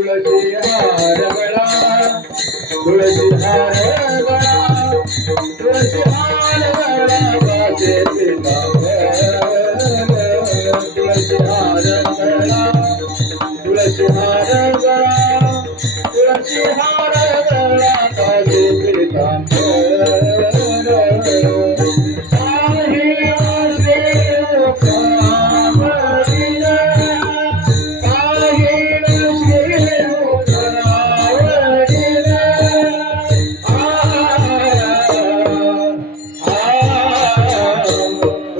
तुळशी हार गळा तुळशी हार गळा तुळशी हार गळा वाचे पीतांबर तुळशी हार गळा तुळशी हार गळा तुळशी हार गळा वाचे पीतांबर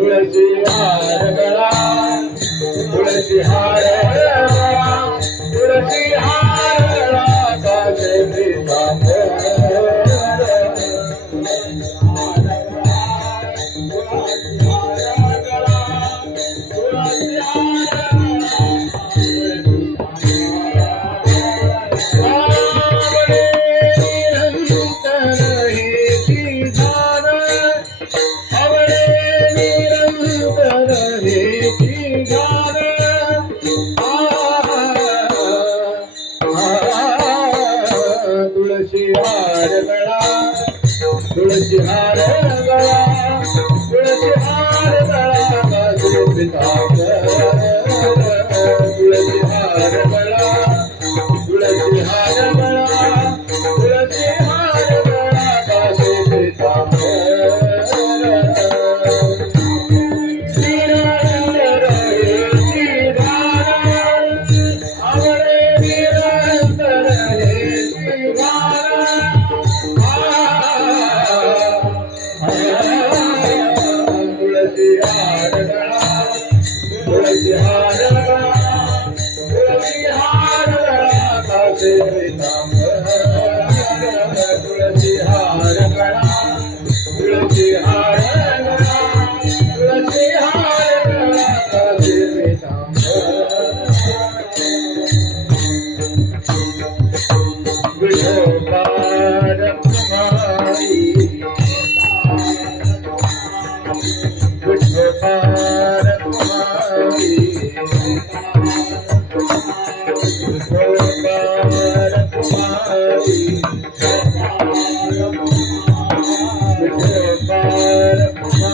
तुळशी हार तुळशी हार काशे तुळशी हार गळा तुळशी हार गळा तुळशी हार गळा वाचे पीतांबर तुळशी हार गळा तुळशी हार गळा तुळशी हार गळा वाचे पीतांबर तुळशी हार गळा तुळशी हार गळा तुळशी हार गळा काशे पीतांबर तुळशी हार गळा तुळशी हार गळा तुळशी हार गळा काशे पीतांबर विठोबा रखुमाई विठोबा रखुमाई विठोबा रखुमाई विठोबा रखुमाई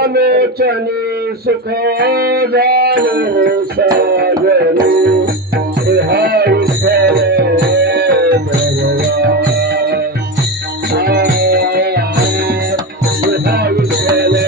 पाहतालोचनी सुख जानो सागरी हा विठ्ठल भगवान हा विठ्ठल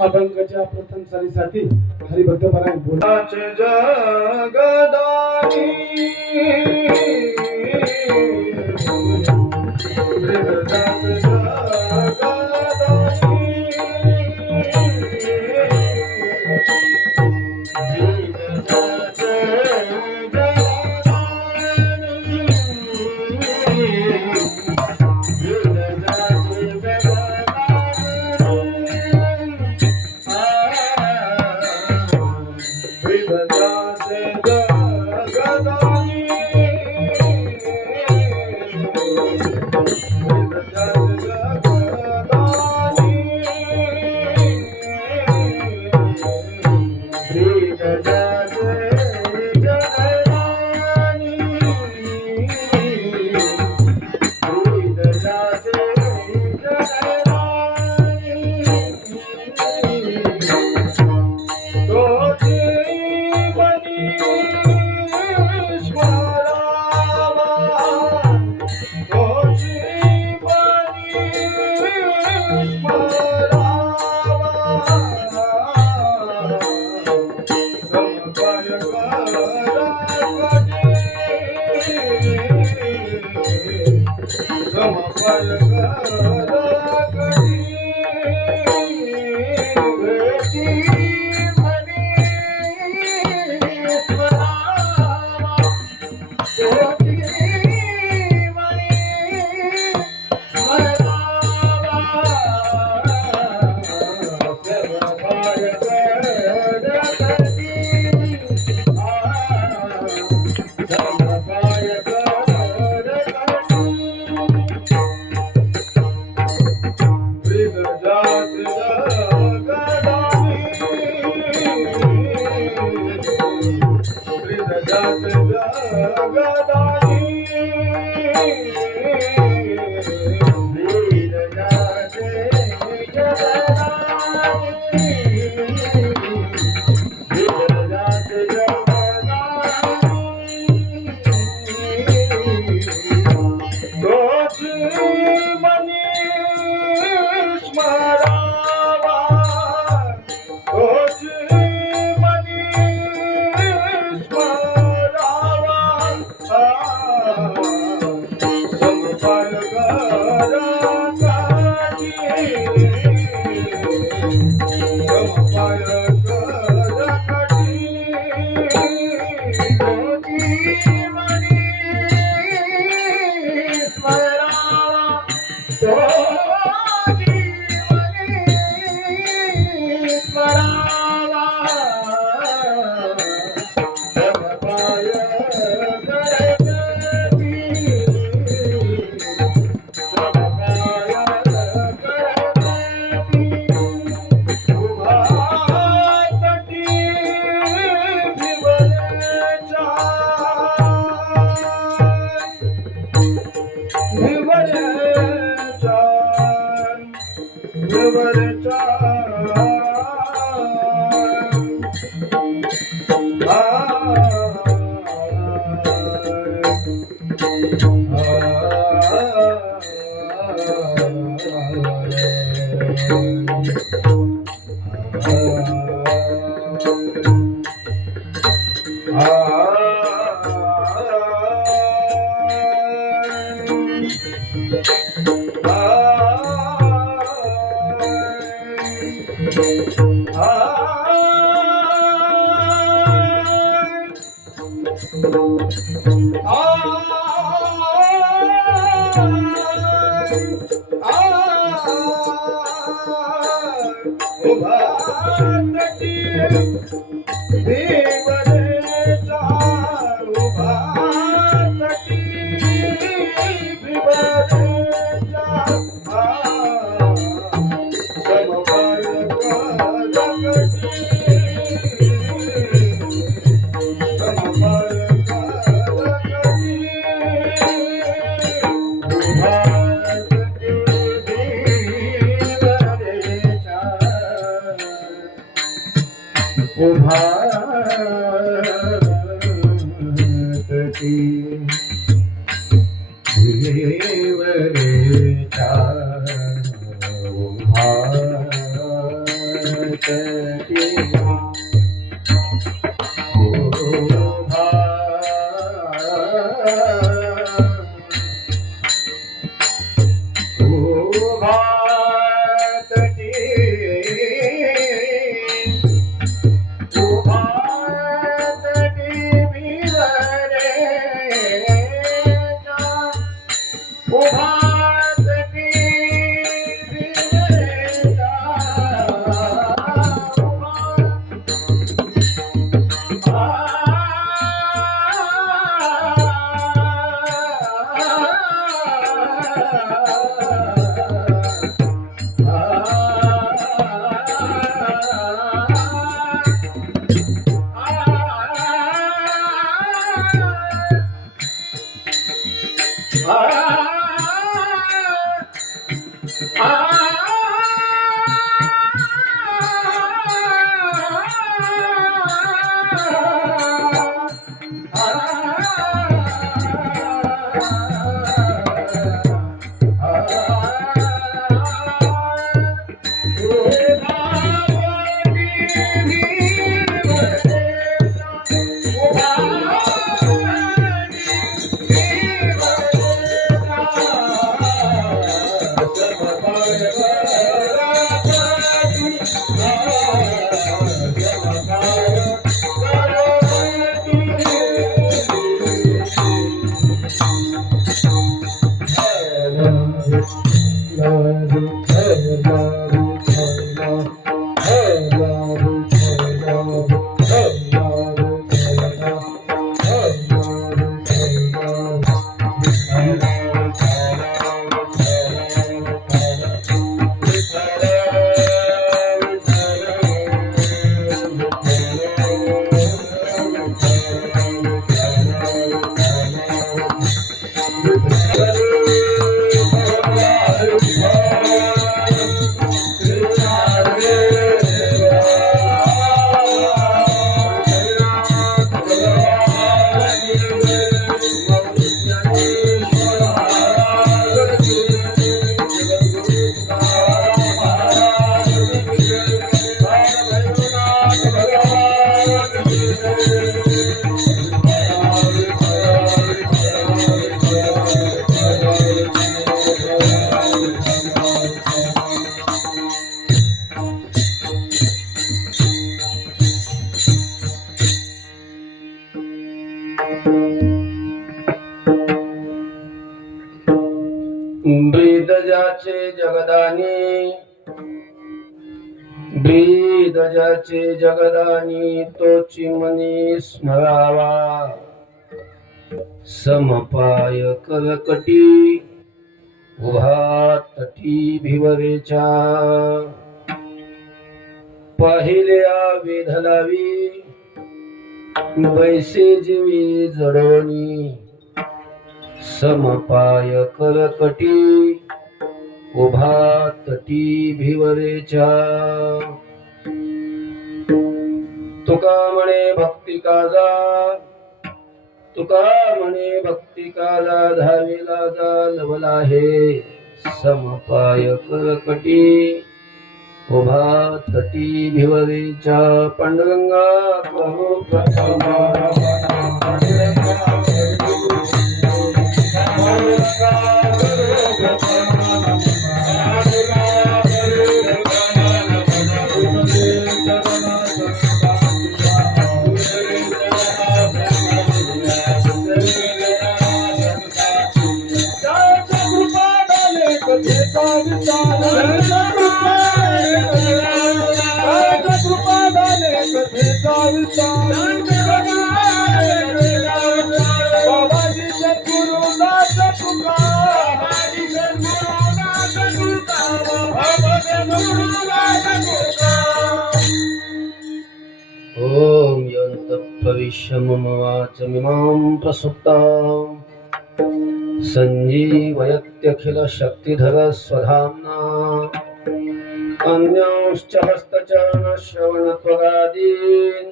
अभंगाच्या प्रथम सालीसाठी हरिभक्त परायण बोलाचे जगदानी जगदानी ज्याचे जगदानी ब्रीद ज्याचे जगदानी तोची मनी स्मरावा समपाय करकटी उभा तटी भिवरेच्या पाहिल्या वेधलावी बैसे जीवी जडोनी समपाय करकटी उभा तटी भिवरेच्या तुका म्हणे भक्ती काजा तुका म्हणे भक्ती काजा धावेला जा लवला हे समपाय करकटी उभा तटी भिवरेच्या पांडुरंगा प्रभू प्रथमा ओम यंत प्रविश्य मम वाचमिमां प्रसुप्तां संजीवयत्यखिल शक्तिधर स्वधाम्ना अन्यांश्च हस्तचरण श्रवण त्वगादीन्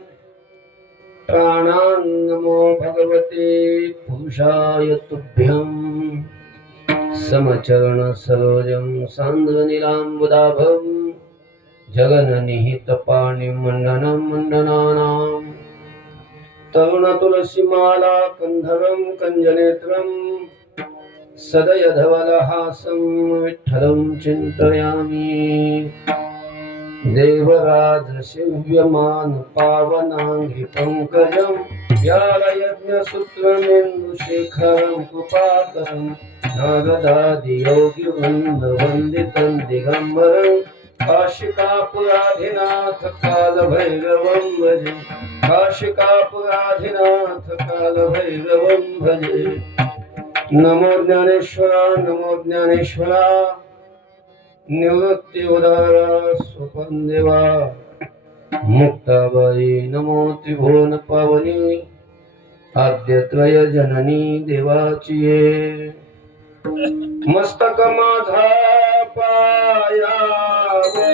प्राणान् नमो भगवते पुरुषाय तुभ्यं समचरण सरोजं सान्द्रनीलाम्बुदाभं जगन्निहितपाणिमण्डनं मण्डनानां तरुणतुलसीमाला कन्धरं कञ्जनेत्रं सदयधवलहासं विठ्ठलं चिन्तयामि देवराजसेव्यमान पावनाङ्घ्रि पङ्कजं व्यालयज्ञसूत्रमेन्दुशेखरं कृपाकरं नारदादियोगिवृन्दवन्दितं दिगम्बरं काशिकापुराधिनाथ कालभैरवं भजे काशिकापुराधिनाथ कालभैरवं भजे नमो ज्ञानेश्वरा निवृत्ति उदारा स्वपन देवा मुक्ताबाई नमो त्रिभुवन पावनी आद्यत्रय जननी देवाची ये मस्तक माझा पायावरी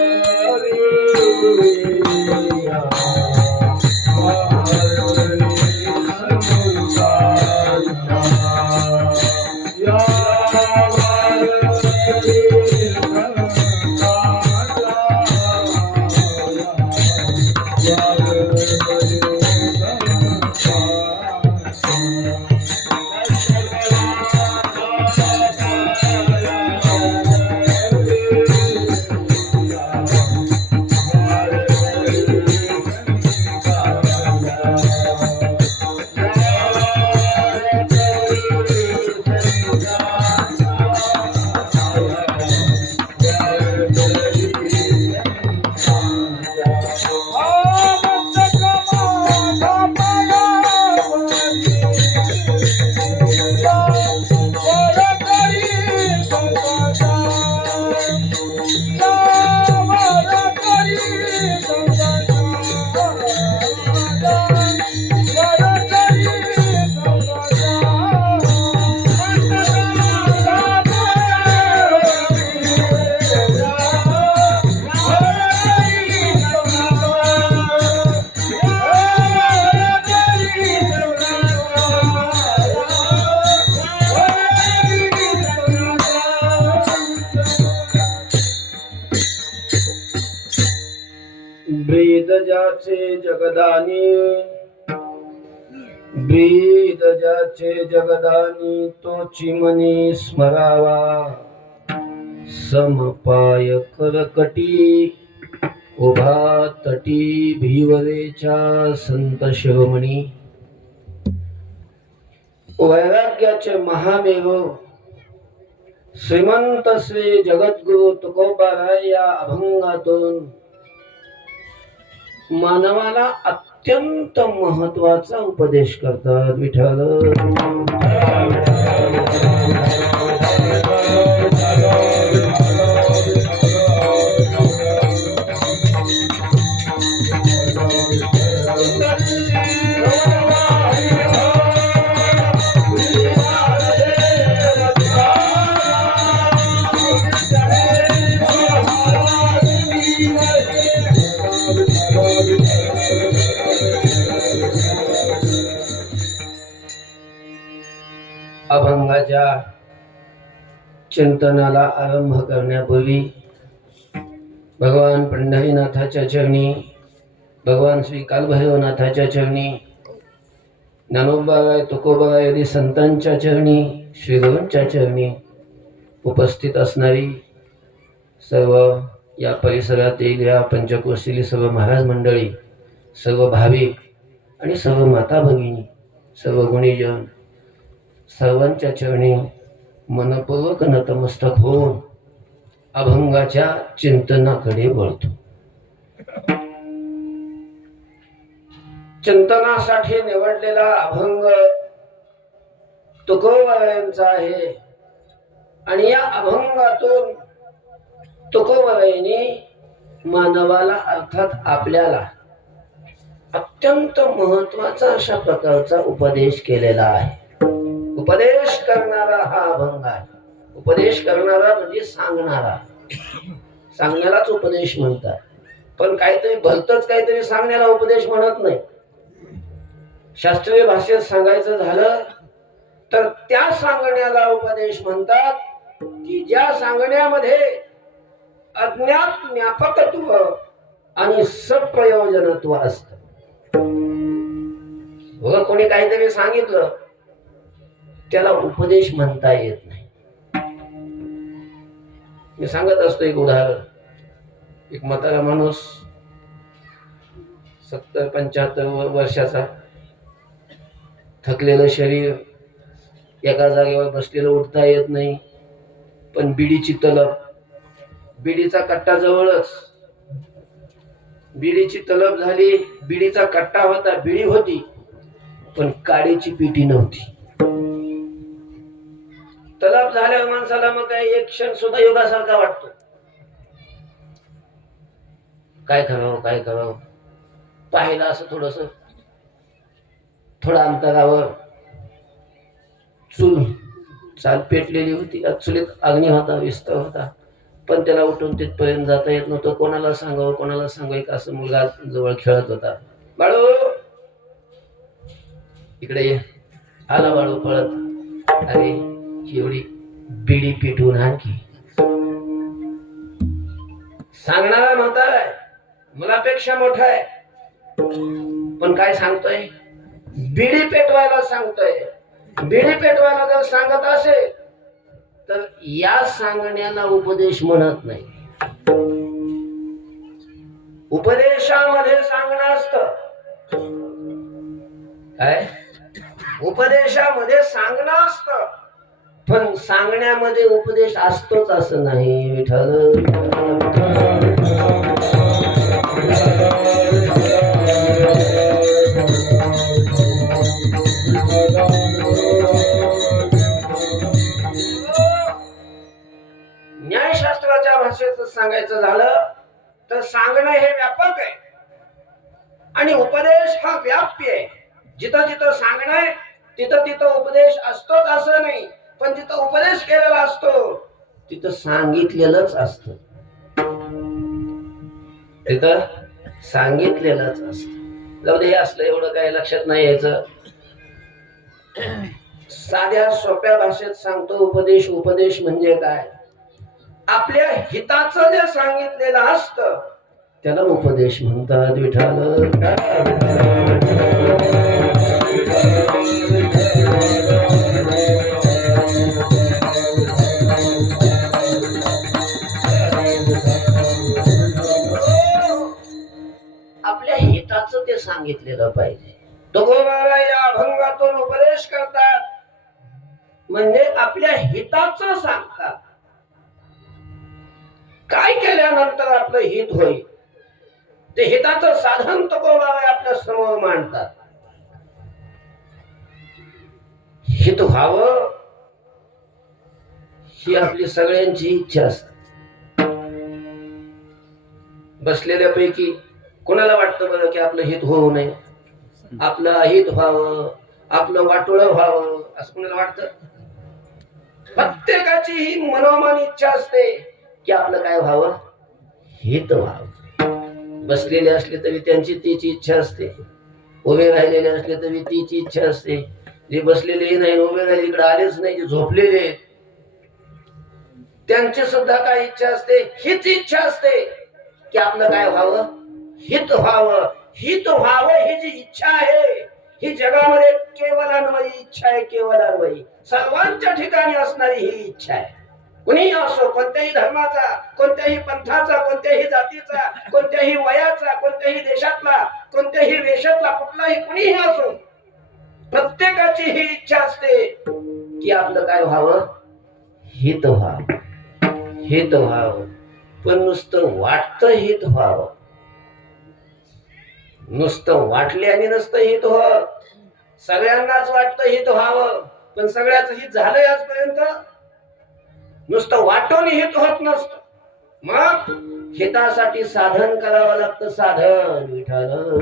ब्रीद ज्याचे जगदानी ब्रीद ज्याचे जगदानी तोची मनी स्मरावा समपाय करकटी उभा तटी भिवरेच्या संत शिरोमणी वैराग्याचे महामेघ श्रीमंत श्री जगद्गुरु तुकोबाराय या अभंगातून मानवाला अत्यंत महत्वाचा उपदेश करतात. विठ्ठल अभंगाच्या चिंतनाला आरंभ करण्यापूर्वी भगवान पंढरीनाथाच्या चरणी, भगवान श्री कालभैरवनाथाच्या चरणी, ज्ञानोबाराय तुकोबाराय आदी संतांच्या चरणी, श्रीगुरूंच्या चरणी उपस्थित असणारी सर्व या परिसरातील या पंचकोशीली सर्व महाराज मंडळी, सर्व भाविक आणि सर्व माता भगिनी, सर्व गुणीजन, सर्वांच्या चरणी मनपूर्वक नतमस्तक होऊन अभंगाच्या चिंतनाकडे वळतो. चिंतनासाठी निवडलेला अभंग तुकोबारायांचा आहे आणि या अभंगातून तुकोबारायांनी मानवाला अर्थात आपल्याला अत्यंत महत्वाचा अशा प्रकारचा उपदेश केलेला आहे. उपदेश करणारा हा अभंग आहे. उपदेश करणारा म्हणजे सांगणारा. सांगण्यालाच उपदेश म्हणतात. पण काहीतरी भलतच काहीतरी सांगण्याला उपदेश म्हणत नाही. शास्त्रीय भाषेत सांगायचं झालं तर त्या सांगण्याला उपदेश म्हणतात की ज्या सांगण्यामध्ये अज्ञात ज्ञापकत्व आणि सप्रयोजनत्व असतं. बघा, कोणी काहीतरी सांगितलं त्याला उपदेश म्हणता येत नाही. मी सांगत असतो एक उदाहरण. एक म्हातारा माणूस 70-75 वर्षाचा, थकलेलं शरीर, एका जागेवर बसलेलं, उठता येत नाही, पण बिडीची तलब, बिडीचा कट्टा जवळच, बिडीची तलब झाली, बिडीचा कट्टा होता, बिडी होती, पण काडीची पिटी नव्हती. तलब झाल्यावर माणसाला मग काय एक क्षण सुद्धा योगासारखा वाटतो. काय करावं पाहिलं असं थोडा अंतरावर चाल पेटलेली होती. चुलीत अग्नी होता, विस्तार होता, पण त्याला उठून तिथपर्यंत जाता येत नव्हतं. कोणाला सांगावं एक असं मुलगा जवळ खेळत होता. बाळू इकडे ये. आला बाळू पळत. अरे एवढी बिडी पेटवून आणखी. सांगणारा म्हणताय मुलापेक्षा मोठा आहे, पण काय सांगतोय? बिडी पेटवायला सांगतोय. बिडी पेटवायला जर सांगत असेल तर या सांगण्याला उपदेश म्हणत नाही. उपदेशामध्ये सांगणं असतं. काय? उपदेशामध्ये सांगणं असतं, पण सांगण्यामध्ये उपदेश असतोच असं नाही. विठ्ठल न्यायशास्त्राच्या भाषेत सांगायचं झालं तर सांगणं हे व्यापक आहे आणि उपदेश हा व्याप्य आहे. जिथं जिथं सांगणं आहे तिथं तिथं उपदेश असतोच असं नाही, पण जिथं उपदेश केलेला असतो तिथं सांगितलेलंच असतं. तिथं सांगितलेलंच असतं. जाऊ दे, असलं एवढं काय लक्षात नाही यायचं. साध्या सोप्या भाषेत सांगतो. उपदेश म्हणजे काय? आपल्या हिताचं जे सांगितलेलं असतं त्याला उपदेश म्हणतात. विठ्ठल आपल्या हिताचं ते सांगितलेलं पाहिजे. तुकोबाराय या अभंगातून उपदेश करतात. म्हणजे आपल्या हिताचं सांगतात. काय केल्यानंतर आपलं हित होईल ते हिताचं साधन तुकोबाबाई आपल्या समोर मांडतात. हित व्हावं ही आपली सगळ्यांची इच्छा असते. बसलेल्यापैकी कोणाला वाटतं बरं की आपलं हित होऊ नये, आपलं अहित व्हावं, आपलं वाटोळं व्हावं, असं कोणाला वाटतं? प्रत्येकाची ही मनोमन इच्छा असते की आपलं काय व्हावं, हित व्हावं. बसलेले असले तरी त्यांची तीच इच्छा असते, उभे राहिलेले असले तरी तीच इच्छा असते. जे बसलेले नाही, उभे राहिले, इकडे आलेच नाही, जे झोपलेले त्यांची सुद्धा काय इच्छा असते, हीच इच्छा असते की आपलं काय व्हावं, हित व्हावं. हित व्हावं ही जी इच्छा आहे ही जगामध्ये केवळ अन्वयी इच्छा आहे, केवळ अन्वयी सर्वांच्या ठिकाणी असणारी ही इच्छा आहे. कुणीही असो, कोणत्याही धर्माचा, कोणत्याही पंथाचा, कोणत्याही जातीचा, कोणत्याही वयाचा, कोणत्याही देशातला, कोणत्याही वेशातला, कुठलाही कुणीही असो, प्रत्येकाची ही इच्छा असते की आपलं काय व्हावं, हित व्हावं, हित व्हावं. पण नुसतं वाटतं हित व्हावं, नुसतं वाटल्याने नसतं हित व्हावं. सगळ्यांनाच वाटतं हित व्हावं, पण सगळ्याच हित झालंय आजपर्यंत. नुसतं वाटून हित होत नसतं. मग हितासाठी साधन करावं लागतं. साधन विठ्ठल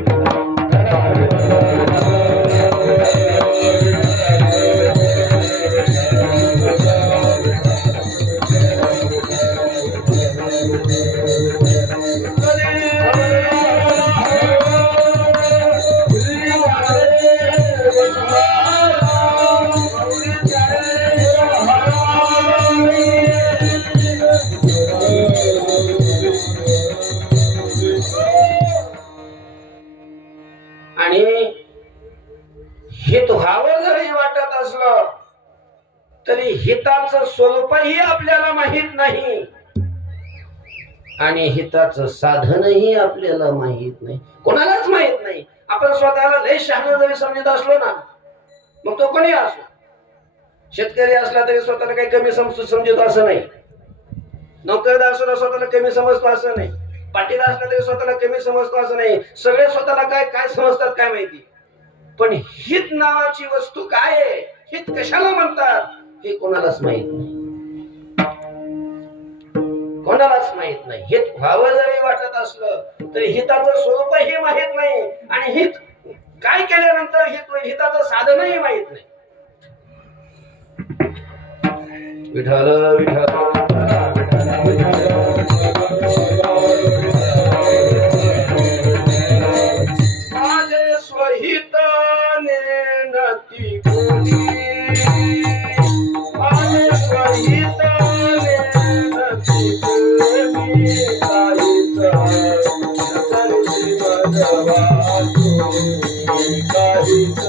आणि हित व्हावं जरी वाटत असलं तरी हिताचं स्वरूपही आपल्याला माहित नाही आणि हिताचं साधनही आपल्याला माहित नाही, कोणालाच माहित नाही. आपण स्वतःला लय शहाणा जरी समजत असलो ना, मग तो कोणी असो, शेतकरी असला तरी स्वतःला काही कमी समजतो असं नाही, नोकरदार सुद्धा स्वतःला कमी समजतो असं नाही, पाटील असला तरी स्वतःला कमी समजतो असं नाही. सगळे स्वतःला काय काय समजतात काय माहिती. पण हित नावाची वस्तू काय आहे, हित कशाला म्हणतात हे कोणालाच माहित नाही, कोणालाच माहित नाही. हित व्हावं जरी वाटत असलं तरी हिताचं स्वरूपही माहित नाही आणि हित काय केल्यानंतर हिताचं साधनही माहित नाही. विठ्ठल विठ्ठल माझे स्वहित नेनती कोणी, माझे स्वहित नेनती कोणी, काहीच नकळती मजवाचो, काहीच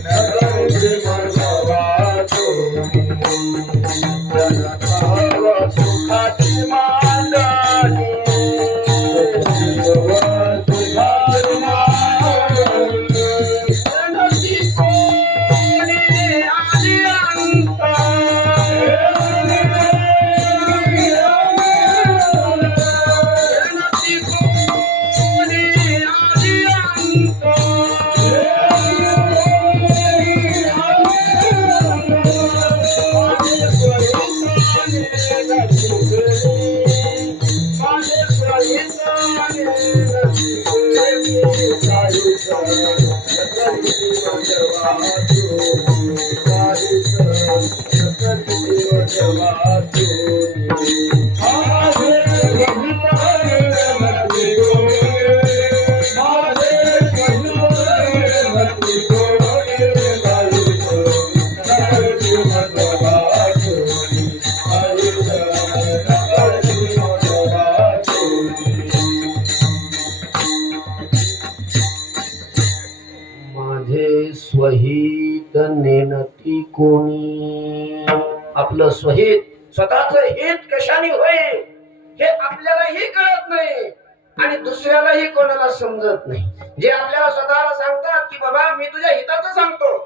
नकळती मजवाचो. आपलं स्वहित, स्वतःच हित कशाने होईल हे आपल्यालाही कळत नाही आणि दुसऱ्यालाही कोणाला समजत नाही. जे आपल्याला स्वतःला सांगतात की बाबा मी तुझ्या हिताचं सांगतो,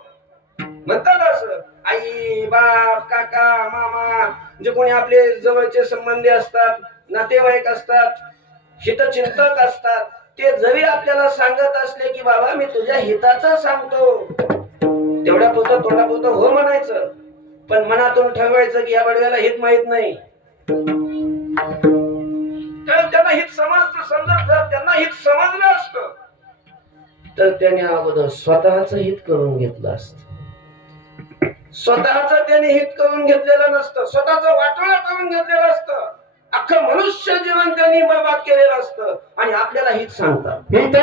म्हणतात असं आई बाप काका मामा जे कोणी आपले जवळचे संबंधी असतात, नातेवाईक असतात, हितचिंतक असतात, ते जरी आपल्याला सांगत असले की बाबा मी तुझ्या हिताचं सांगतो, तेवढ्या पुरतं तोंडापुरतं हो म्हणायचं, पण मनातून ठरवायचं की या बडव्याला हित माहित नाही. कारण त्यांना हित समजत जर त्यांना हित समजलं असतं तर त्याने अगोदर स्वतःच हित करून घेतलं असतं. स्वतःच त्याने हित करून घेतलेलं नसतं, स्वतःच वाटोळं करून घेतलेलं असतं, अख्खं मनुष्य जीवन त्यांनी बर्बाद केलेलं असतं आणि आपल्याला हित सांगतात. हित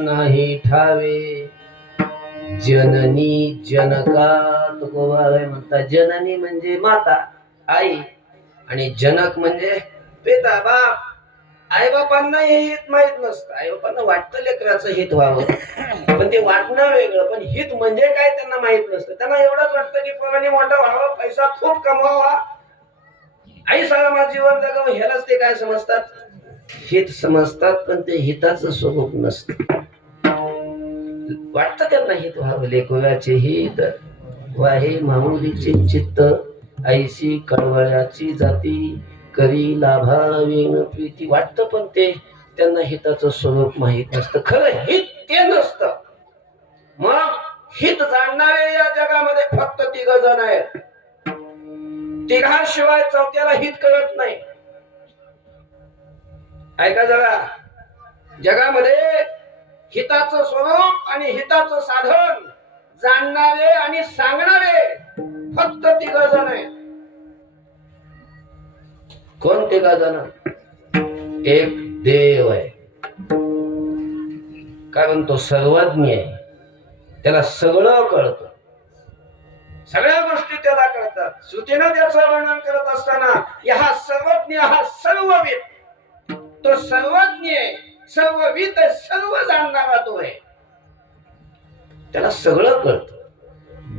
नाही ठावे जननी जनका, तुकोबाराय म्हणतात. जननी म्हणजे माता आई आणि जनक म्हणजे पिता बाप. आई बापांना हे हित माहित नसतं. आई बापांना वाटतं लेकराचं हित व्हावं, पण ते वाटणं वेगळं, पण हित म्हणजे काय त्यांना माहित नसतं. त्यांना एवढंच वाटतं की पोरांनी मोठं व्हावं, पैसा खूप कमवावा, आई सारा माझं जीवन जगावं, ह्यालाच ते काय समजतात, हित समजतात. पण ते हिताचं स्वरूप नसतं. वाटतं त्यांना हित व्हावं, लेकराचे हित वाहे माऊलीचे चित्त, ऐशी कळवळ्याची जाती करी लाभावेन प्रीती. वाटतं पण ते त्यांना हिताचं स्वरूप माहित नसतं. खरं हित ते नसतं. मग हित जाणणारे या जगामध्ये फक्त 3 जण आहेत. 3 चौथ्याला हित कळत नाही. ऐका जरा, जगामध्ये हिताचं स्वरूप आणि हिताचं साधन जाणणारे आणि सांगणारे फक्त 3 जण आहेत. कोण 3 जण? एक देव आहे, कारण तो सर्वज्ञ आहे, त्याला सगळं कळतं, सगळ्या गोष्टी त्याला कळतात. श्रुतीनं त्याचं वर्णन करत असताना हा सर्वज्ञ हा सर्वविद, तो सर्वज्ञ आहे, सर्वविद आहे, सर्व जाणणारा तो आहे, त्याला सगळं कळतं.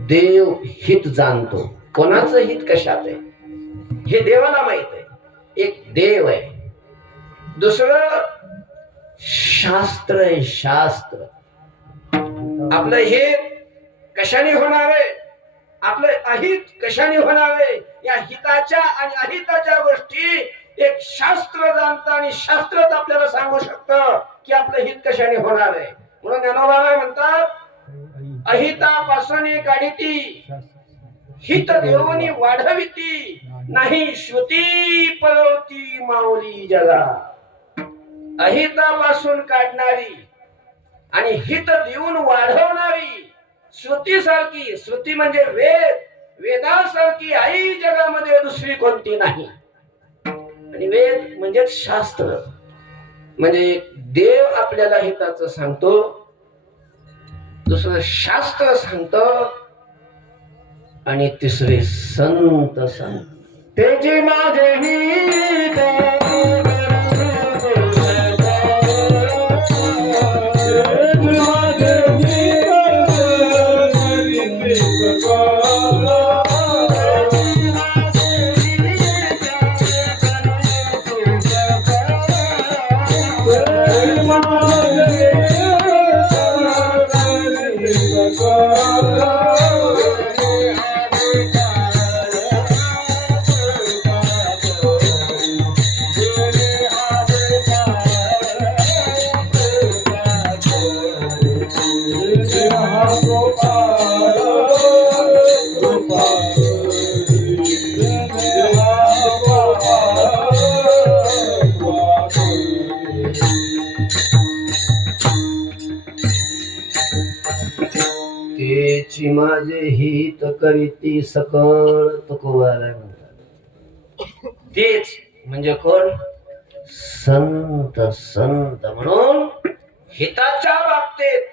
देव हित जाणतो. कोणाचं हित कशात आहे हे देवाला माहित आहे. एक देव आहे. दुसरं शास्त्र आहे. शास्त्र आपलं हित कशाने होणार आहे, आपलं अहित कशाने होणार आहे, या हिताच्या आणि अहिताच्या गोष्टी एक शास्त्र जाणतं आणि शास्त्रच आपल्याला सांगू शकतं की आपलं हित कशाने होणार आहे. म्हणून ज्ञानोबा म्हणतात, अहितापासून काढिती हित देऊनी वाढविती, नाही श्रुती पळवती माऊली जगा. अहितापासून काढणारी आणि हित देऊन वाढवणारी श्रुती सारखी, श्रुती म्हणजे वेद, वेदासारखी आई जगामध्ये दुसरी कोणती नाही. आणि वेद म्हणजे शास्त्र, म्हणजे देव आपल्याला हिताचं सांगतो, दुसरं शास्त्र सांगतो आणि तिसरे संत सांगतो. त्याची माझे हित तेची माझे हित करीती सकळ तुकोबाराय म्हणतात. तेच म्हणजे कोण? संत. संत म्हणून हिताच्या बाबतीत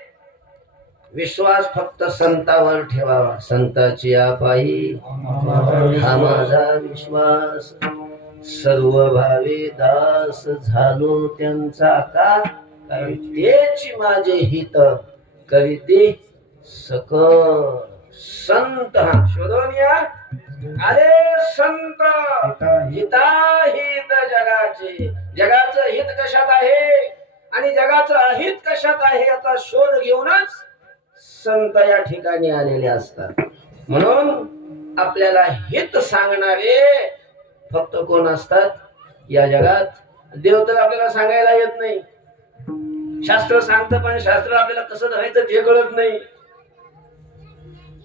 विश्वास फक्त संतावर ठेवावा. संताची पायी हा माझा विश्वास, सर्व भावे दास झालो त्यांचा आता, कारण तेच माझे हित करीते सकळ. संत शोधून या अरे संत हिताहित जगाचे. जगाचं हित कशात आहे आणि जगाचं अहित कशात आहे याचा शोध घेऊनच संत या ठिकाणी आलेले असतात. म्हणून आपल्याला हित सांगणारे फक्त कोण असतात या जगात? देव तर आपल्याला सांगायला येत नाही. शास्त्र सांगतं पण शास्त्र आपल्याला कसं धरायचं ते कळत नाही.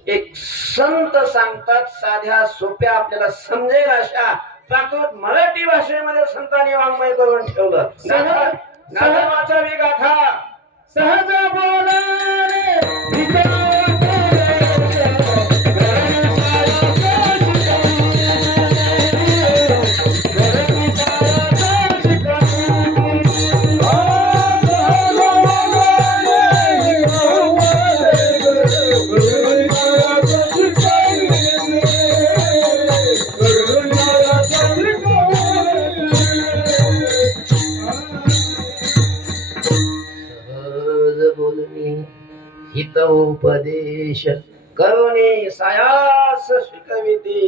एक संत सांगतात साध्या सोप्या आपल्याला समजेल अशा प्राकृत मराठी भाषेमध्ये संतांनी वाङ्मय करून ठेवलं. गाथा वाचावी गाथा सहज उपदेश करुणी सायास शिकविते.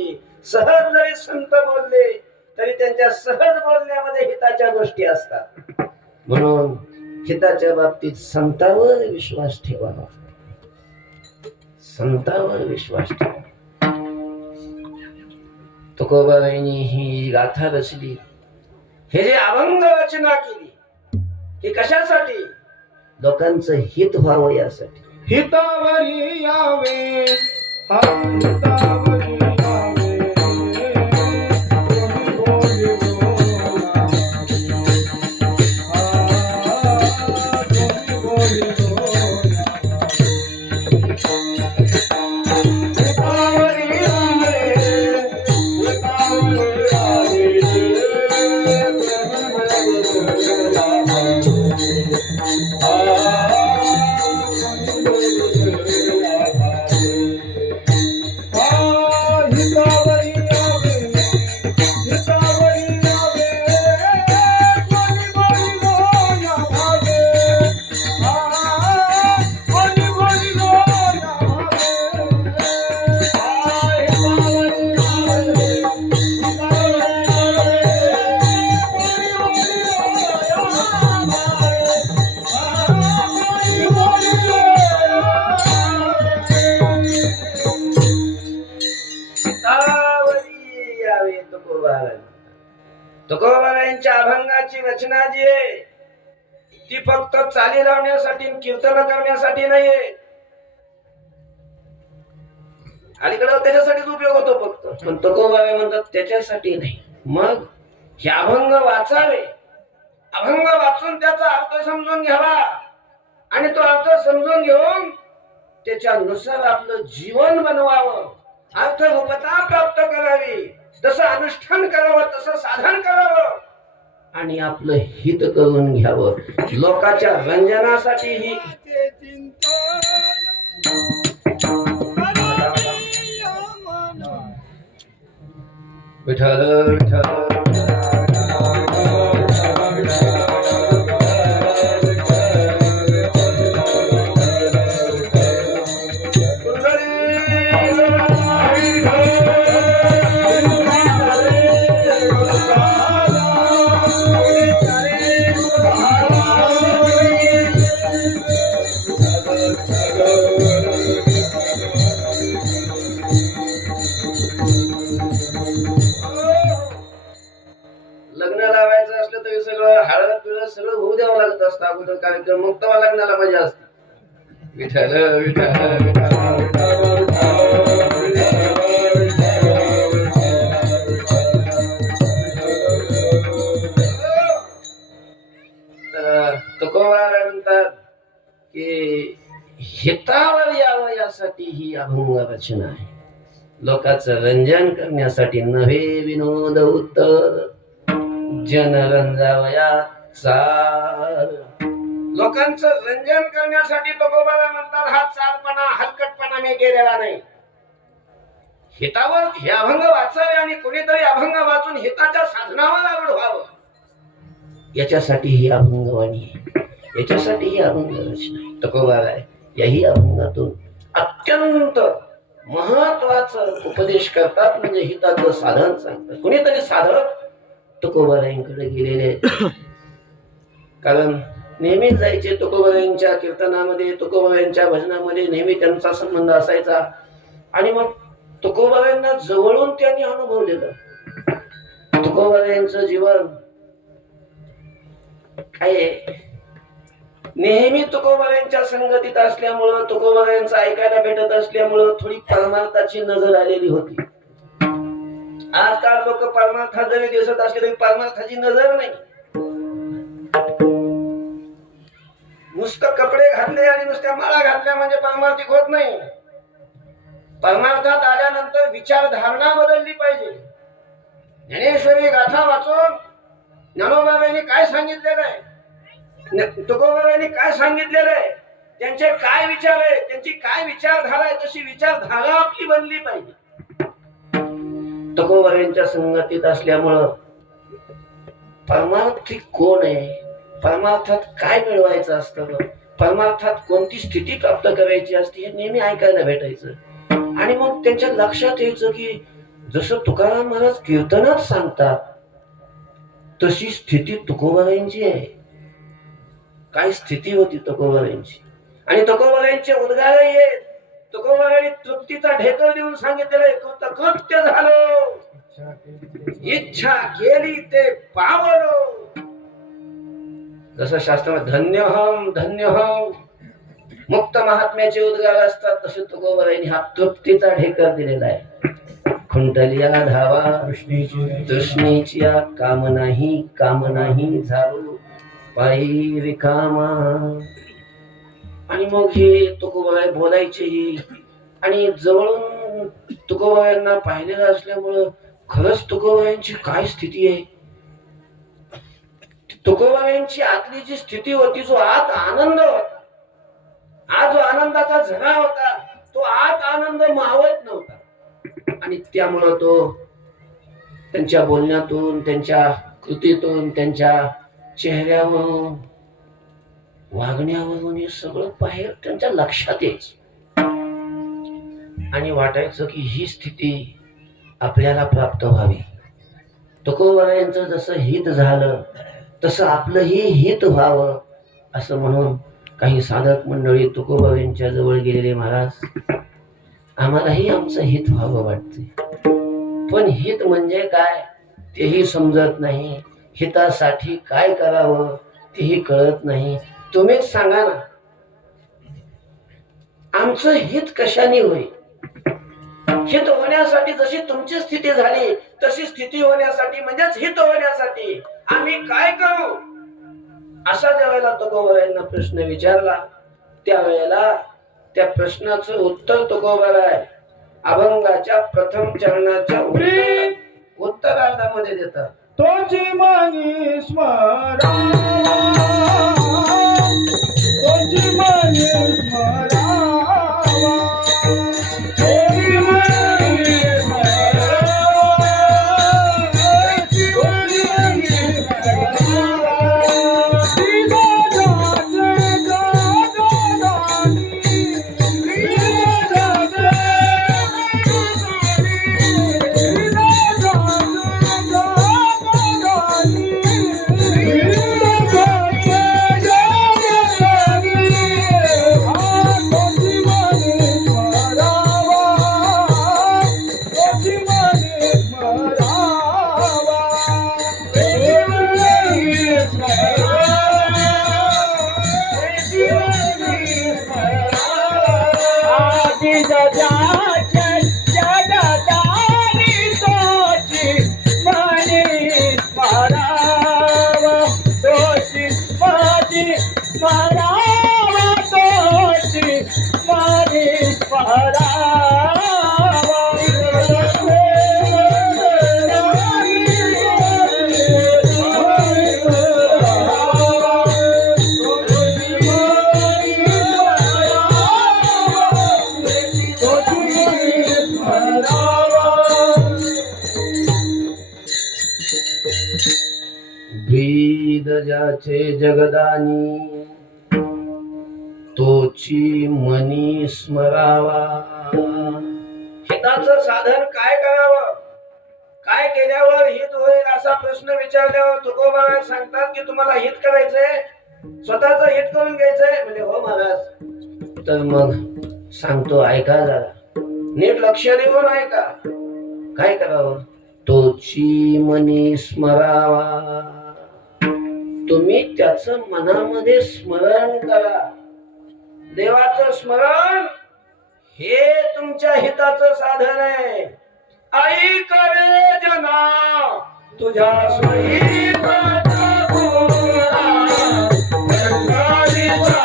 सहज जरी संत बोलले तरी त्यांच्या सहज बोलण्यामध्ये हिताच्या गोष्टी असतात. म्हणून हिताच्या बाबतीत संतावर विश्वास ठेवावा. संतावर विश्वास ठेवा. तुकोबारायांनी ही गाथा रचली, हे जे अभंग रचना केली, हे कशासाठी? लोकांचं हित व्हावं यासाठी. हितावरी यावे हा हितावरी यावे कोणी बोलिलो कोणी बोलिलो हितावरी यावे हितावरी तुकोबारायांच्या अभंगाची रचना जी आहे ती फक्त चाली लावण्यासाठी कीर्तन करण्यासाठी नाहीये. अलीकडे त्याच्यासाठीच उपयोग होतो फक्त, पण तुकोबाराय म्हणतात त्याच्यासाठी नाही. मग हे अभंग वाचावे, अभंग वाचून त्याचा अर्थ समजून घ्यावा आणि तो अर्थ समजून घेऊन त्याच्यानुसार आपलं जीवन बनवावं, अर्थरूपता प्राप्त करावी, तसं अनुष्ठान करावं, तसं साधन करावं आणि आपलं हित करून घ्यावं. लोकांच्या रंजनासाठी ही विठ्ठल विठ्ठल सगळं होऊ द्यावं लागत असतं अगोदर कार्यक्रम, मग तेव्हा लग्नाला मजा असते. विठ्ठल विठ्ठल तर तुकोबाराय म्हणतात की हितावर यावं यासाठी याच्यासाठी ही अभंग रचना आहे. लोकांचं रंजन करण्यासाठी नव्हे विनोद उत्तर जन रंजावया चार. लोकांचं रंजन करण्यासाठी तुकोबाला म्हणतात हा चारपणा हलकटपणा मी केलेला नाही. हितावर हे अभंग वाचावे आणि कोणीतरी अभंग वाचून हिताच्या साधनावर आवड व्हावं याच्यासाठी ही अभंगवाणी आहे. याच्यासाठी ही अभंग रचना आहे. तुकोबाराय आहे याही अभंगातून अत्यंत महत्वाचं उपदेश करतात. म्हणजे हिताचं साधन सांगतात. कोणीतरी साधक तुकोबारायांकडे गेलेले कारण नेहमीच जायचे तुकोबारायांच्या कीर्तनामध्ये तुकोबारायांच्या भजनामध्ये नेहमी त्यांचा संबंध असायचा. आणि मग तुकोबारायांना जवळून त्यांनी अनुभवलेलं. तुकोबारायांचं जीवन काय नेहमी तुकोबारायांच्या संगतीत असल्यामुळं तुकोबारायांचं ऐकायला भेटत असल्यामुळं थोडी परमार्थाची नजर आलेली होती. आजकाल लोक परमार्थात जरी दिसत असले तरी परमार्थाची नजर नाही. नुसतं कपडे घातले आणि नुसत्या माळा घातल्या म्हणजे परमार्थिक होत नाही. परमार्थात आल्यानंतर विचारधारणा बदलली पाहिजे. ज्ञानेश्वरी गाथा वाचून ज्ञानोबाबांनी काय सांगितलेलं आहे, तुकोबाबांनी काय सांगितलेलं आहे, त्यांचे काय विचार आहे, त्यांची काय विचारधारा आहे, तशी विचारधारा आपली बनली पाहिजे. तुकोबाबांच्या संगतीत असल्यामुळं परमार्थिक कोण आहे, परमार्थात काय मिळवायचं असतं, परमार्थात कोणती स्थिती प्राप्त करायची असते हे नेहमी ऐकायला भेटायचं. आणि मग त्यांच्या लक्षात यायचं की जसं तुकाराम महाराज कीर्तनात सांगतात तशी स्थिती तुकोबारायांची आहे. काय स्थिती होती तुकोबारायांची. आणि तुकोबारायांचे उद्गार आहेत. तुकोबारायांनी तृप्तीचा ढेकर देऊन सांगितलेलं आहे कृत्य झालो इच्छा केली ते पावलो. जसं शास्त्रात धन्यहम मुक्त महात्म्याचे उद्गार असतात तसे तुकोबारायांनी हा तृप्तीचा ढेकर दिलेला आहे. खुंटलिया धावा तृष्णेची काम नाही झालो पायी रिकामा. आणि मग हे तुकोबाराय बोलायचेही आणि जवळून तुकोबारायांना पाहिलेलं असल्यामुळं खरंच तुकोबारायांची काय स्थिती आहे. तुकोबारायांची आतली जी स्थिती होती, जो आत आनंद होता, हा जो आनंदाचा झरा होता, तो आत आनंद मावत नव्हता. आणि त्यामुळं तो त्यांच्या बोलण्यातून, त्यांच्या कृतीतून, त्यांच्या चेहऱ्यावरून, वागण्यावरून हे सगळं बाहेर त्यांच्या लक्षात यायचं. आणि वाटायचं की ही स्थिती आपल्याला प्राप्त व्हावी. तुकोबारायांचं जसं हित झालं तसं आपलंही हित व्हावं असं म्हणून काही साधक मंडळी तुकोबारायांच्या जवळ गेलेले, महाराज आम्हालाही आमचं हित व्हावं वाटते, पण हित म्हणजे काय तेही समजत नाही, हितासाठी काय करावं तेही कळत नाही, तुम्हीच सांगा ना. आमचं हित कशाने होईल. हित होण्यासाठी जशी तुमची स्थिती झाली तशी स्थिती होण्यासाठी म्हणजेच हित होण्यासाठी आम्ही काय करू, असा ज्या वेळेला तुकोबारायांना प्रश्न विचारला त्यावेळेला त्या प्रश्नाचं उत्तर तुकोबाराय अभंगाच्या प्रथम चरणाच्या उत्तरार्धामध्ये देतात. तोची मागी स्मरा, तोची मागी स्मरावा, तोची मागी स्मरावा, तोची मागी स्मरावा. वेद ज्याचे जगदानी तोची मनी स्मरावा. हिताचं साधन काय करावं, काय केल्यावर हित होईल असा प्रश्न विचारल्यावर तुकोबा सांगतात की तुम्हाला हित करायचंय, स्वतःच हित करून घ्यायचंय. म्हणजे हो महाराज. तर मग सांगतो ऐका जरा, नीट लक्ष देऊन ऐका. काय करावं? तोची मनी स्मरावा. तुम्ही त्याचं मनामध्ये स्मरण करा. देवाचं स्मरण हे तुमच्या हिताचं साधन आहे. ऐक रे जना तुझ्या स्वहिताचा गुणा, रंगारीचा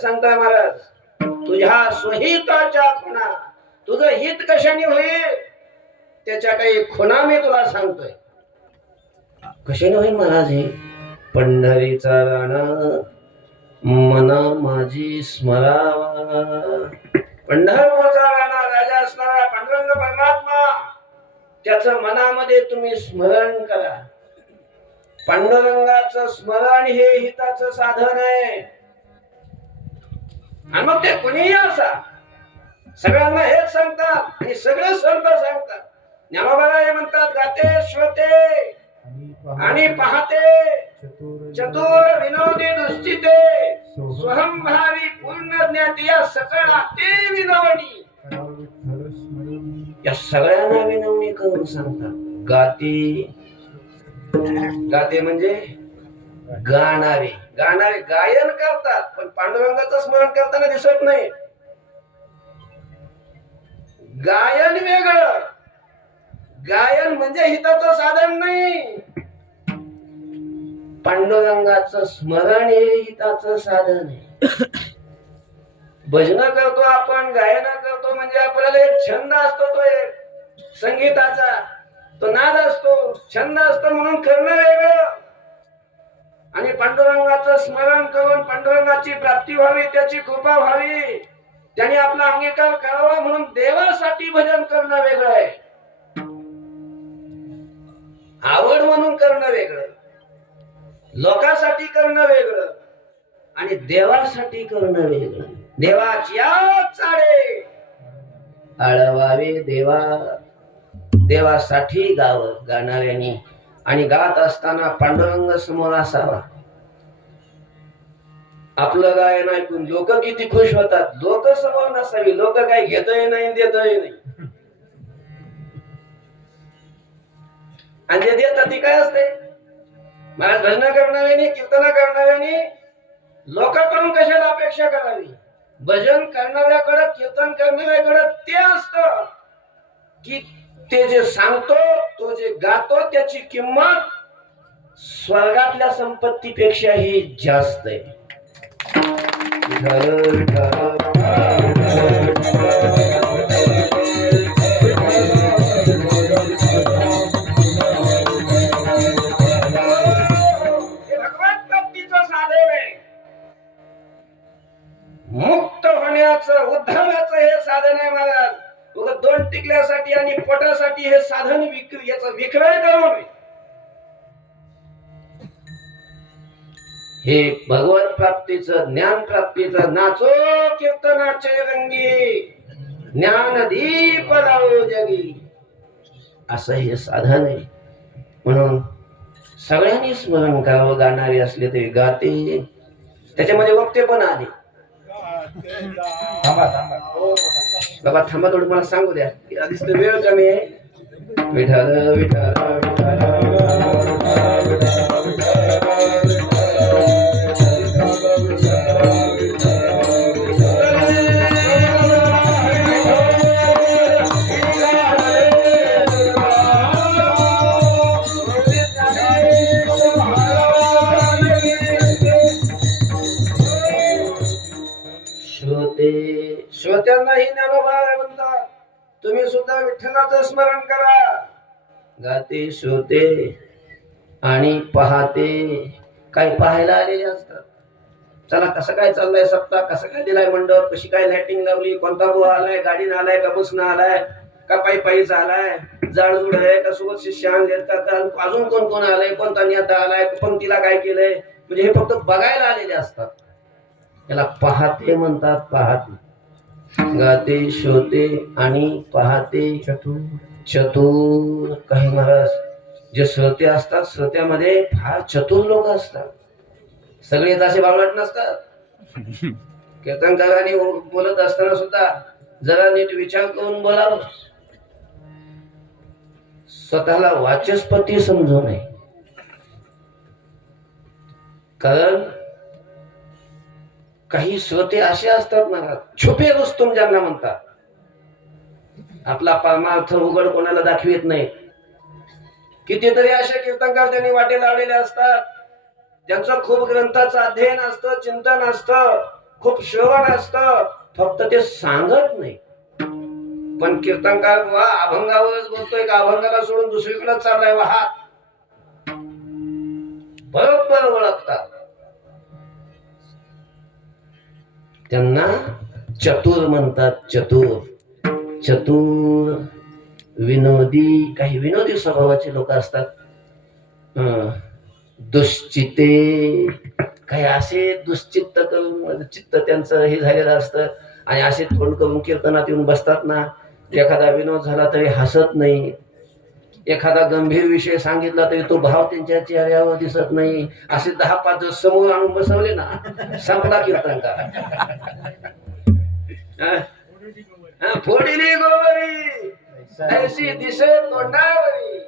सांगताय महाराज. तुझ्या स्वहिताच्या खुणा, तुझं हित कशाने होईल त्याच्या काही खुणा मी तुला सांगतोय. कशाने होईल महाराज? हे पंढरीचा राणा मना माझी स्मरावा. पंढरपूरचा राणा राजा असणारा पांडुरंग परमात्मा, त्याचं मनामध्ये तुम्ही स्मरण करा. पांडुरंगाचं स्मरण हे हिताचं साधन आहे. आणि मग ते कुणीही असा, सगळ्यांना हेच सांगतात आणि सगळे संत सांगतात. ज्ञानोबा हे म्हणतात, गाते श्रोते आणि पाहते, चतुर विनोदी दुश्चिते, स्वहंभावी पूर्ण ज्ञाती या सकळा ते विनवणी. या सगळ्यांना विनवणी करून सांगतात. गाते, गाते म्हणजे गाणारे. गाणारे गायन करतात, पण पांडुरंगाचं स्मरण करताना दिसत नाही. गायन वेगळं, गायन म्हणजे हिताचं साधन नाही. पांडुरंगाचं स्मरण हे हिताचं साधन आहे. भजन करतो आपण, गायन करतो म्हणजे आपल्याला एक छंद असतो, तो एक संगीताचा तो नाद असतो, छंद असतो म्हणून करणं वेगळं. आणि पांडुरंगाचं स्मरण करून पांडुरंगाची प्राप्ती व्हावी, त्याची कृपा व्हावी, त्याने आपला अंगीकार करावा म्हणून देवासाठी भजन करणं वेगळं आहे. आवड म्हणून करणं वेगळं, लोकांसाठी करणं वेगळं आणि देवासाठी करणं वेगळं. देवाच्या चाळे आळवावे देवा, देवासाठी गावं गाणाऱ्यांनी. आणि गात असताना पांडुरंग समोर असावा. आपलं गायन ऐकून लोक किती खुश होतात. लोक समोर नसावी, लोक काही घेतही नाही देतही नाही. आणि जे देतात ती काय असते? मला भजन करणाऱ्यांनी, कीर्तन करणाऱ्यांनी लोकांकडून कशाला अपेक्षा करावी? भजन करणाऱ्याकडे, कीर्तन करणाऱ्याकडे ते असतं की ते जे सांगतो, तो जे गातो, त्याची किंमत स्वर्गातल्या संपत्तीपेक्षाही जास्त आहे. भगवत प्राप्तीचं साधन आहे. मुक्त होण्याचं, उद्धाराचं हे साधन आहे महाराज. दोन टिकल्यासाठी आणि पोटासाठी हे साधन याचा विक्रय करून हे भगवत प्राप्तीचं, ज्ञान प्राप्तीचं नाचो कीर्तनाचे रंगी, ज्ञान दीप लावो जगी. असं हे साधन आहे. म्हणून सगळ्यांनी स्मरण करावं. गाणारे असले तरी गाते, त्याच्यामध्ये वक्ते पण आले. बाबा थांबा थोडं, मला सांगू द्या. आधीच तर वेळ कमी आहे. विठाल विठाल श्रोत्यांनाही ज्ञानोबा म्हणतात, तुम्ही सुद्धा विठ्ठलाचं स्मरण करा. गाते श्रोते आणि पाहते, काही पाहायला आलेले असतात. चला कसं काय चाललंय सप्ताह, कसं काय दिलाय मंडप, कशी काय लाइटिंग लावली, कोणता बुवा आलाय, गाडीनं आलाय का बसनं आलाय का पायी पायीच आलाय, जाडजूड आहे का सोबत शिष्य आणलेत का, अजून कोण कोण आलंय, कोणता नेता आलाय, पंक्तीला काय केलंय, म्हणजे हे फक्त बघायला आलेले असतात. याला पाहते म्हणतात. पाहते, गाते श्रोते आणि पाहते चतुर. काही महाराज जे श्रोते असतात, श्रोत्यामध्ये फार चतुर लोक असतात. सगळेच असे बावळट नसतात. कीर्तनकारांनी बोलत असताना सुद्धा जरा नीट विचार करून बोलावं. स्वतःला वाचस्पती समजू नये. कारण काही श्रोते असे असतात ना, छुपे रुस्तुम ज्यांना म्हणतात. आपला परमार्थ उघड कोणाला दाखवित नाही. कितीतरी असे कीर्तनकार त्यांनी वाटे लावलेले असतात. त्यांचं खूप ग्रंथाचं अध्ययन असतं, चिंतन असतं, खूप श्रवण असतं, फक्त ते सांगत नाही. पण कीर्तनकार वा अभंगावरच बोलतोय का अभंगाला सोडून दुसरीकडे चाललाय वाहात, बरोबर ओळखतात. त्यांना चतुर म्हणतात. चतुर चतुर विनोदी, काही विनोदी स्वभावाचे लोक असतात. दुश्चिते, काही असे दुश्चित्त करून चित्त त्यांचं हे झालेलं असतं आणि असे तोंड करून कीर्तनात येऊन बसतात ना. एखादा विनोद झाला तरी हसत नाही, एखादा गंभीर विषय सांगितला तरी तो भाव त्यांच्या चेहऱ्यावर दिसत नाही. असे 10-5 जण समोर आणून बसवले ना, संपला कीर्तनकार. फोडीली गोवरी ऐशी दिसे तोंडावरी.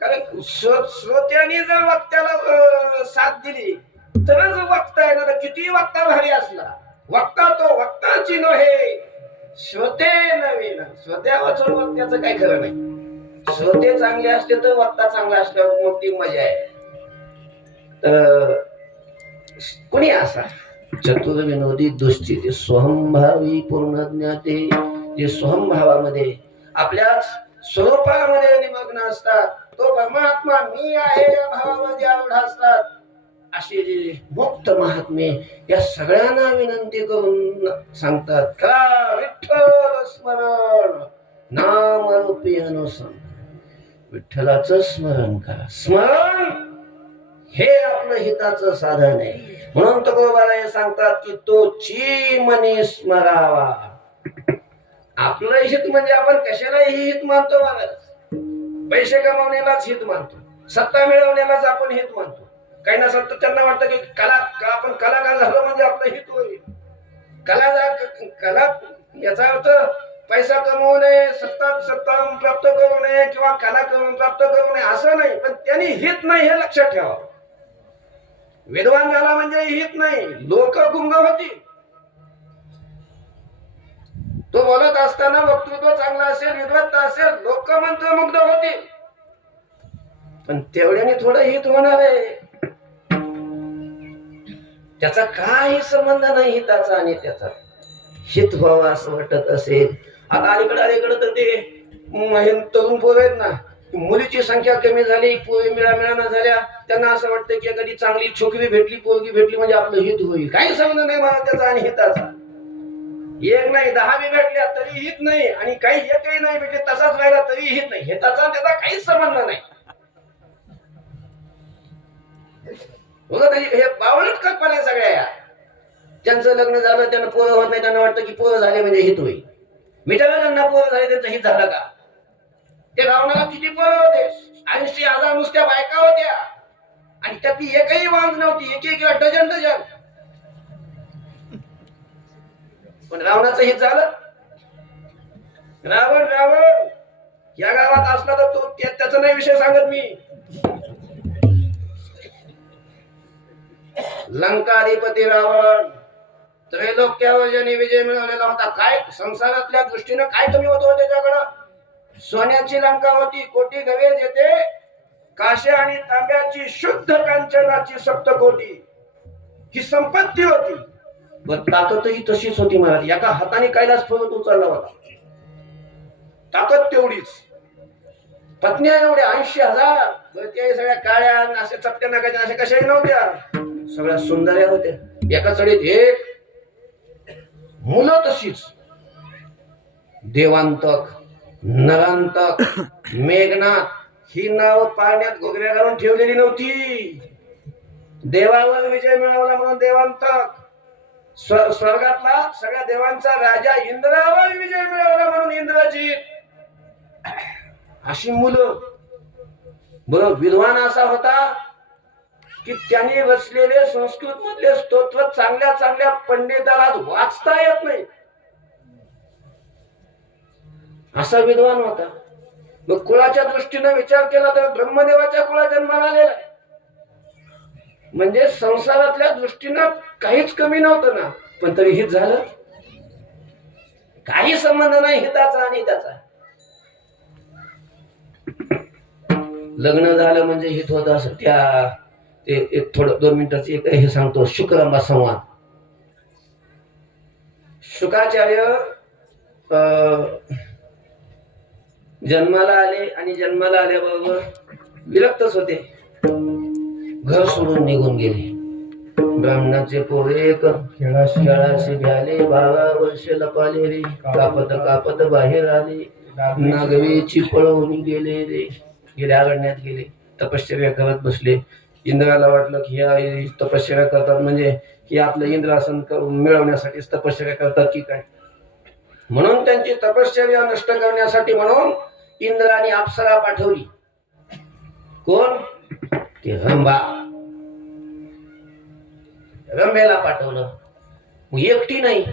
कारण श्रोत्यांनी जर वक्त्याला साथ दिली तरच वक्ता येणार. किती वक्ता भारी असला, वक्ता तो वक्ताची नव्हे, श्रोते नवीन. श्रोत्या वाचून वक्त्याचं काही खरं नाही. श्रोते चांगले असले तर वक्ता चांगला असल्यावर मग ती मजा आहे. तर कुणी असा चतुर विनोदी दुश्चिते स्वहंभावी पूर्ण ज्ञाते, जे स्वहंभावामध्ये आपल्याच स्वरूपामध्ये निमग्न असतात. तो परमात्मा मी आहे या भावामध्ये आवड असतात. असे जे मुक्त महात्मे या सगळ्यांना विनंती करून सांगतात का विठ्ठल स्मरण नाम रूपी अनुसंधान. विठ्ठलाचं स्मरण करा. स्मरण हे आपलं हिताचं साधन आहे. म्हणून तुकोबाला हे सांगतात की तोची मनी स्मरावा. आपलं हित म्हणजे आपण कशालाही हित मानतो महाराज. पैसे कमावण्यालाच हित मानतो, सत्ता मिळवण्यालाच आपण हित मानतो. काही नसलं तर त्यांना वाटतं की आपण कलाकार झालो म्हणजे आपलं हित होईल. कला याचा अर्थ पैसा कमवू नये, सत्ता प्राप्त करू नये किंवा कला प्राप्त करू नये असं नाही. पण त्यांनी हित नाही हे लक्षात ठेवा. विद्वान झाला म्हणजे हित नाही, लोक गुंग होती. तो बोलत असताना वक्तृत्व चांगला असेल, विद्वत्ता असेल, लोक मंत्रमुग्ध होतील. पण तेवढ्याने थोडं हित होणार आहे. त्याचा काही संबंध नाही हिताचा आणि त्याचा. हित व्हावं असं वाटत असेल. आता अलीकडे तर ते तरुण पोरं आहेत ना, मुलीची संख्या कमी झाली, पोरी मिळामिळाना झाल्या. त्यांना असं वाटतं की एखादी चांगली छोकरी भेटली, पोरगी भेटली म्हणजे आपलं हित होईल. काही संबंध नाही मला त्याचा आणि हिताचा. एक नाही 10 बी भेटल्या तरी हित नाही, आणि काही एकही नाही भेटले तसाच राहिला तरी हित नाही. हिताचा त्याचा काहीच संबंध नाही. हे बावळट कल्पना आहे सगळ्या. ज्यांचं लग्न झालं त्यांना पोरं होत नाही, त्यांना वाटतं की पोरं झाले म्हणजे हित होईल. मिठाला ज्यांना पोरं झाले त्यांचं हित झालं का? ते रावणाला किती पोरं होते? 80,000 नुसत्या बायका होत्या आणि त्यातली एकही वांग नव्हती. एक डझन डझन. पण रावणाचं हित झालं. रावण रावण या गावात असला तर तो त्याचा नाही विषय सांगत मी. लंकाधिपती रावण त्रैलोक्यावर ज्याने विजय मिळवलेला होता. काय संसारातल्या दृष्टीनं काय कमी होतं त्याच्याकडं? सोन्याची लंका होती, कोटी गवे येते, काश्या आणि तांब्याची शुद्ध कांचनाची सप्तकोटी ही संपत्ती होती. पण ताकदही तशीच होती महाराज. एका हाताने कैलास पर्वत उचलला होता. ताकद तेवढीच. पत्न्या एवढ्या 80,000. त्या सगळ्या काळ्या असे चपट्या नाकाच्या अशा कशाही नव्हत्या. सगळ्या सुंदर्या होत्या. एका चढीत एक. मुलं तशीच. देवांतक, नरांतक, मेघनाथ ही नाव पाण्यात घोगऱ्या घालून ठेवलेली नव्हती. देवावर विजय मिळवला म्हणून देवांतक. स्वर्गातला सगळ्या देवांचा राजा इंद्रावर विजय मिळवला म्हणून इंद्रजीत. अशी मुलं. बरं विद्वान असा होता की त्याने रचलेले संस्कृत मधले स्तोत्र चांगल्या चांगल्या पंडिताला वाचता येत नाही असा विद्वान होता. मग कुळाच्या दृष्टीने विचार केला तर ब्रह्मदेवाच्या कुळात जन्माला आलेला आहे. म्हणजे संसारातल्या दृष्टीनं काहीच कमी नव्हतं ना. पण तरी हित झालं. काही संबंध नाही हिताचा आणि त्याचा. लग्न झालं म्हणजे हित होत असं. त्या एक थोडं 2 मिनिटाचं एक हे सांगतो. शुक्रंबा संवाद. शुकाचार्य जन्माला आले आणि जन्माला आल्याबरोबर विरक्तच होते. घर सोडून निघून गेले. ब्राह्मणाचे पोरे खेळाशी भ्याले. 12 वर्ष लपाले रे. कापत कापत बाहेर आले. नागवेची पळवून गेले रे. गेल्या अरण्यात गेले. तपश्चर्या करत बसले. इंद्राला वाटलं की ह्या तपश्चर्या करतात म्हणजे की आपलं इंद्रासन मिळवण्यासाठीच तपश्चर्या करतात की काय. म्हणून त्यांची तपश्चर्या नष्ट करण्यासाठी म्हणून इंद्राने अप्सरा पाठवली. कोण? ते रंभा. रंभेला पाठवलं. मग एकटी नाही.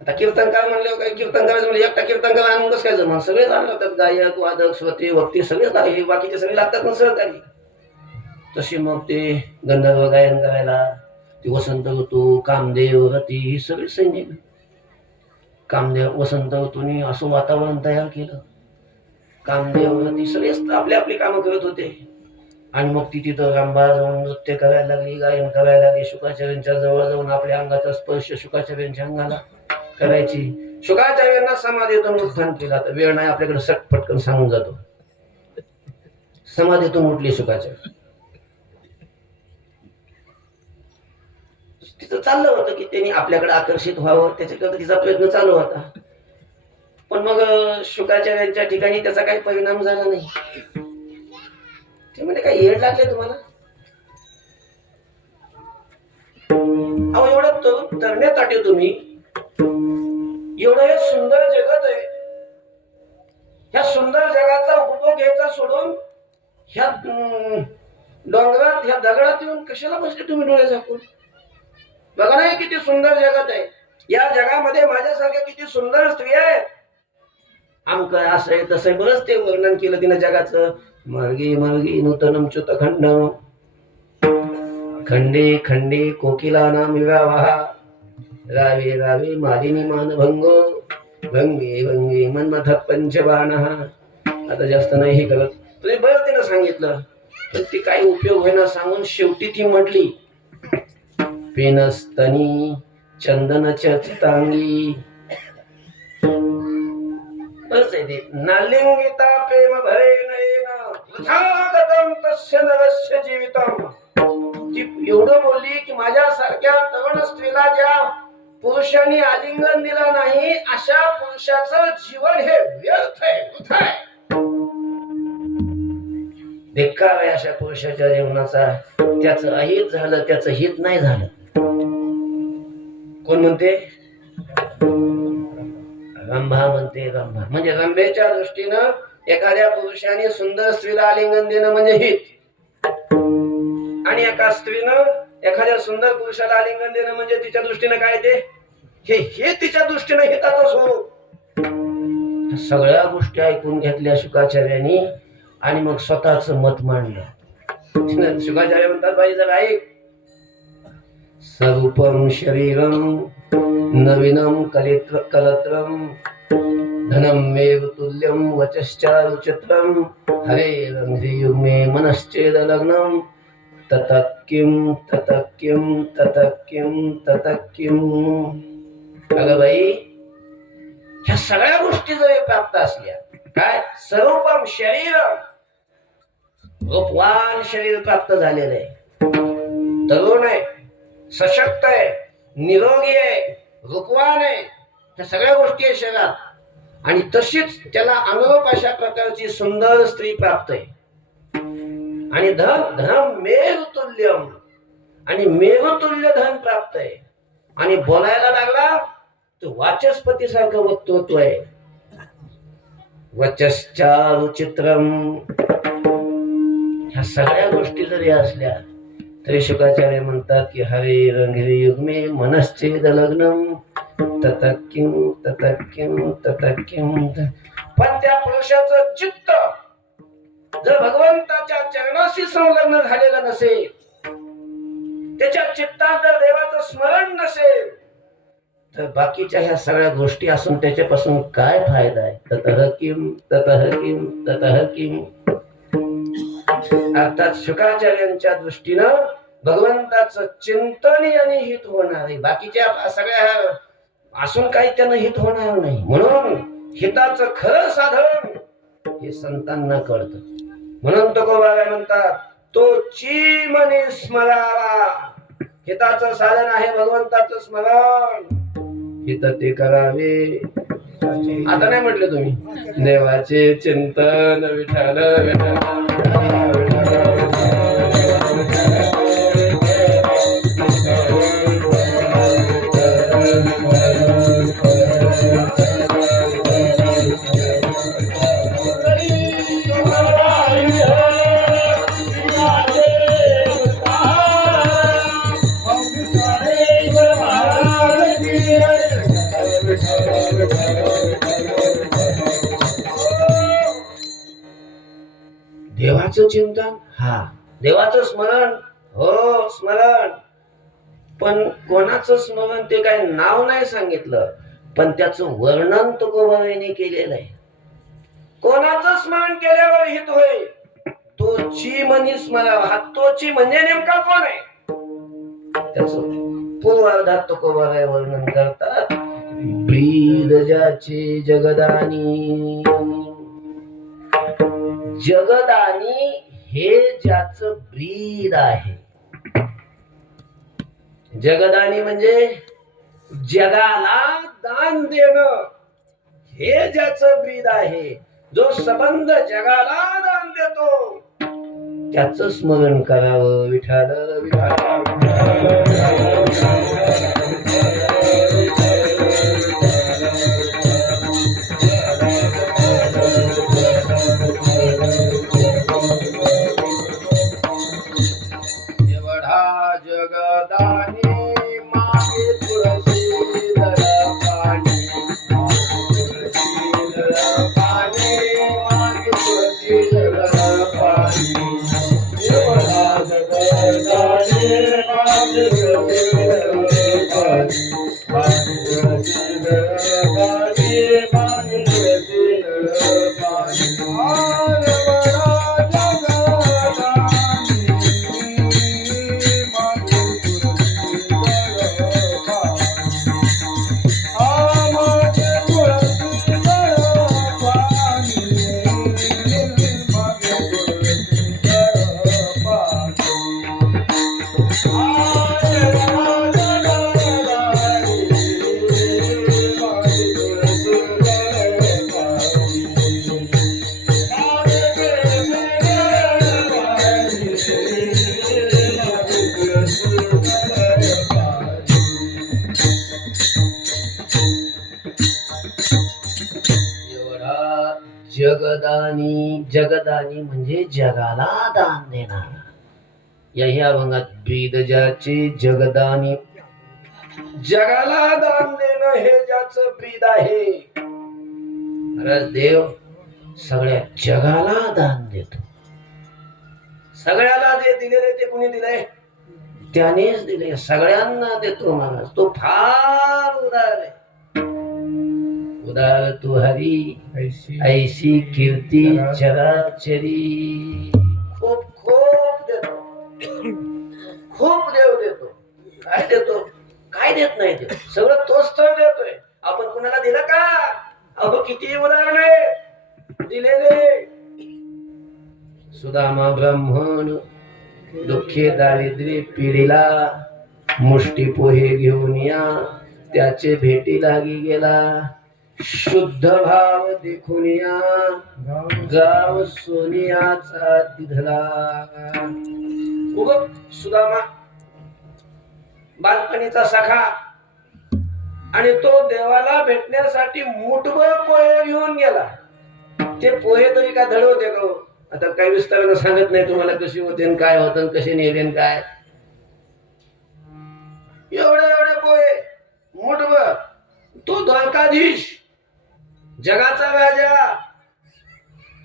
आता कीर्तनकार म्हणले काय कीर्तन करायचं म्हणजे एकटा कीर्तनकार आणून कसं काय जमा. सगळे लागतात. गायक वादक श्रोते वक्ते सगळेच लागले. बाकीचे सगळे लागतात ना सहकारी. तसे मग ते गंधर्व गायन करायला ते वसंत ऋतू कामदेव रती ही सगळी सैनिक. कामदेव वसंत ऋतूने असं वातावरण तयार केलं. कामदेव रती सगळेच आपली आपली कामं करत होते. आणि मग ती तिथं रंभा जाऊन नृत्य करायला लागली, गायन करायला लागली. शुकाचार्यांच्या जवळ जाऊन आपल्या अंगाचा स्पर्श शुकाचार्यांच्या अंगाला करायची. शुकाचार्यांना समाधीतून उत्थान केला. तर वेळ नाही आपल्याकडे सटपटकन सांगून जातो. समाधीतून उठले शुकाचार्य. तिचं चाललं होतं की त्यांनी आपल्याकडे आकर्षित व्हावं. त्याच्याकरता तिचा प्रयत्न चालू होता. पण मग शुकाचार्यांच्या ठिकाणी त्याचा काही परिणाम झाला नाही. ते म्हणजे काही येड लागले तुम्हाला. अहो एवढं तरण्यासाठी तुम्ही एवढं हे सुंदर जगत आहे. ह्या सुंदर जगाचा उपभोग घ्यायचा सोडून ह्या डोंगरात ह्या दगडात येऊन कशाला बसले तुम्ही डोळे झाकून. बघा नाही किती सुंदर जगत आहे. या जगामध्ये माझ्यासारख्या किती सुंदर स्त्रिया आहेत. आमक असं आहे तसं बरंच ते वर्णन केलं तिनं जगाचं. मर्गी मर्गी नूतनम च्युत खंडम खंडे खंडे कोकिलानाम विवाह रावे रावे मालिनी मानभंगो भंगे भंगे मन्मथ पंचबाण. आता जास्त नाही हे करत. तुम्ही बरं तिनं सांगितलं पण ती काही उपयोग होईना सांगून शेवटी ती म्हटली पेनस्तनी चंदन चितांगी. बरंच आहे ते. नालिंगिता प्रेम भरे नयना वृथागतं तस्य नरस्य जीवितम. ती एवढं बोलली की माझ्यासारख्या तरुण स्त्रीला ज्या पुरुषांनी आलिंगन दिला नाही अशा पुरुषाचं जीवन हे व्यर्थ आहे, वृथा आहे. धिक्कार आहे अशा पुरुषाच्या जीवनाचा. त्याचं अहित झालं, त्याचं हित नाही झालं. कोण म्हणते? रंभा म्हणते. रंभा म्हणजे रंभेच्या दृष्टीनं एखाद्या पुरुषाने सुंदर स्त्रीला आलिंगन देणं म्हणजे हित, आणि एका स्त्रीनं एखाद्या सुंदर पुरुषाला आलिंगन देणं म्हणजे तिच्या दृष्टीनं काय ते हे तिच्या दृष्टीनं हिताचं स्वरूप. सगळ्या गोष्टी ऐकून घेतल्या शुकाचार्यांनी आणि मग स्वतःच मत मांडलं. शुकाचार्य म्हणतात पाहिजे ऐक, स्वरूपम शरीरम नवीनम कलत्रम धनम मेव तुल्यम वचश्चारुचित्रम हरेरंघ्रियुग्मे मनश्चेद लग्नम ततक्किम ततक्किम ततक्किम ततक्किम. अगं बाई, ह्या सगळ्या गोष्टी जरी प्राप्त असल्या, काय स्वरूपम शरीरम, रूपवान शरीर प्राप्त झालेलं आहे, तरुण आहे, सशक्त आहे, निरोगी आहे, रूपवान आहे, ह्या सगळ्या गोष्टी आहे शरीरात, आणि तशीच त्याला अनुरूप अशा प्रकारची सुंदर स्त्री प्राप्त आहे, आणि धनम मेरुतुल्यम, आणि मेरुतुल्य धन प्राप्त आहे, आणि बोलायला लागला तो वाचस्पती सारखं वक्तृत्व आहे, वचश्चारुचित्रम. ह्या सगळ्या गोष्टी जरी असल्या तरी शुकाचार्य म्हणतात की हरे रंगे युग्मे मनश्चेद लग्नम ततक्किम ततक्किम ततक्किम. पण त्या पुरुषाचं चित्त जर भगवंताच्या चरणाशी संलग्न झालेलं नसेल, त्याच्या चित्तात जर देवाचं स्मरण नसेल, तर बाकीच्या ह्या सगळ्या गोष्टी असून त्याच्यापासून काय फायदा आहे. ततः किम ततः किम ततः किम. अर्थात शुकाचार्यांच्या दृष्टीनं भगवंताचं चिंतन आणि हित होणार आहे, बाकीच्या सगळ्या असून काही त्यानं हित होणार नाही. म्हणून हिताचं खरं साधन हे संतांना कळतं. म्हणून तुकोबा म्हणतात तोची मनी स्मरावा. हिताचं साधन आहे भगवंताचं स्मरण, हित ते करावे. आता नाही म्हटलं तुम्ही देवाचे चिंतन विठ्ठल देवाचं चिंतन, हा देवाचं स्मरण, हो स्मरण. पण कोणाचं स्मरण ते काय नाव नाही सांगितलं, पण त्याचं वर्णन तुकोबाने केलेलं आहे. कोणाचं स्मरण केल्यावर हित होय, तोची मनी स्मरावा. हा तोची म्हणजे नेमका कोण आहे, त्याचं पूर्वार्धात तुकोबाराय वर्णन करतात. ब्रीद ज्याचे जगदानी, जगदानी हे ज्याचं ब्रीद आहे. जगदानी म्हणजे जगाला दान देणं, हे ज्याचं ब्रीद आहे, जो संबंध जगाला दान देतो, त्याचं स्मरण करावं. विठ्ठल एवढा जगदानी मागे तुळशी दर पाणी, पाणी मागे तुळशी दर पाणी. एवढा जगदानी मागे तुळशी दर पाणी, मागे तुळशी दर पाणी, मागे तुळशी दर पाणी. जगदानी. जगदानी म्हणजे जगाला दान देणारा. या अभंगात बीद ज्याचे जगदानी, जगाला दान देणं हे ज्याचं बीद आहे. महाराज देव सगळ्या जगाला दान देतो. सगळ्याला जे दिलेले ते कुणी दिलंय? त्यानेच दिले. सगळ्यांना देतो महाराज. तो फार उदार आहे. उदार तू हरी ऐशी कीर्ती चराचरी. खूप खूप देतो. खूप देव देतो. काय देतो? काय देत नाही देव. सगळं तोच तर देतोय. आपण कुणाला दिलं का? अहो किती उदाहरण आहे दिलेले. सुदामा ब्राह्मण दुःखे दारिद्र्य पिढीला मुष्टी पोहे घेऊन या. त्याचे भेटी लागी गेला. शुद्ध भाव देखून या. गाव सोनियाचा तिधला. सुदामा बालपणीचा सखा आणि तो देवाला भेटण्यासाठी मुठभर पोहे घेऊन गेला. ते पोहे तरी काय धड होते का? आता काही विस्तारानं सांगत नाही तुम्हाला कशी होते काय होतं कसे नेले काय. एवढे एवढे पोहे मुठभर. तो द्वारकाधीश जगाचा राजा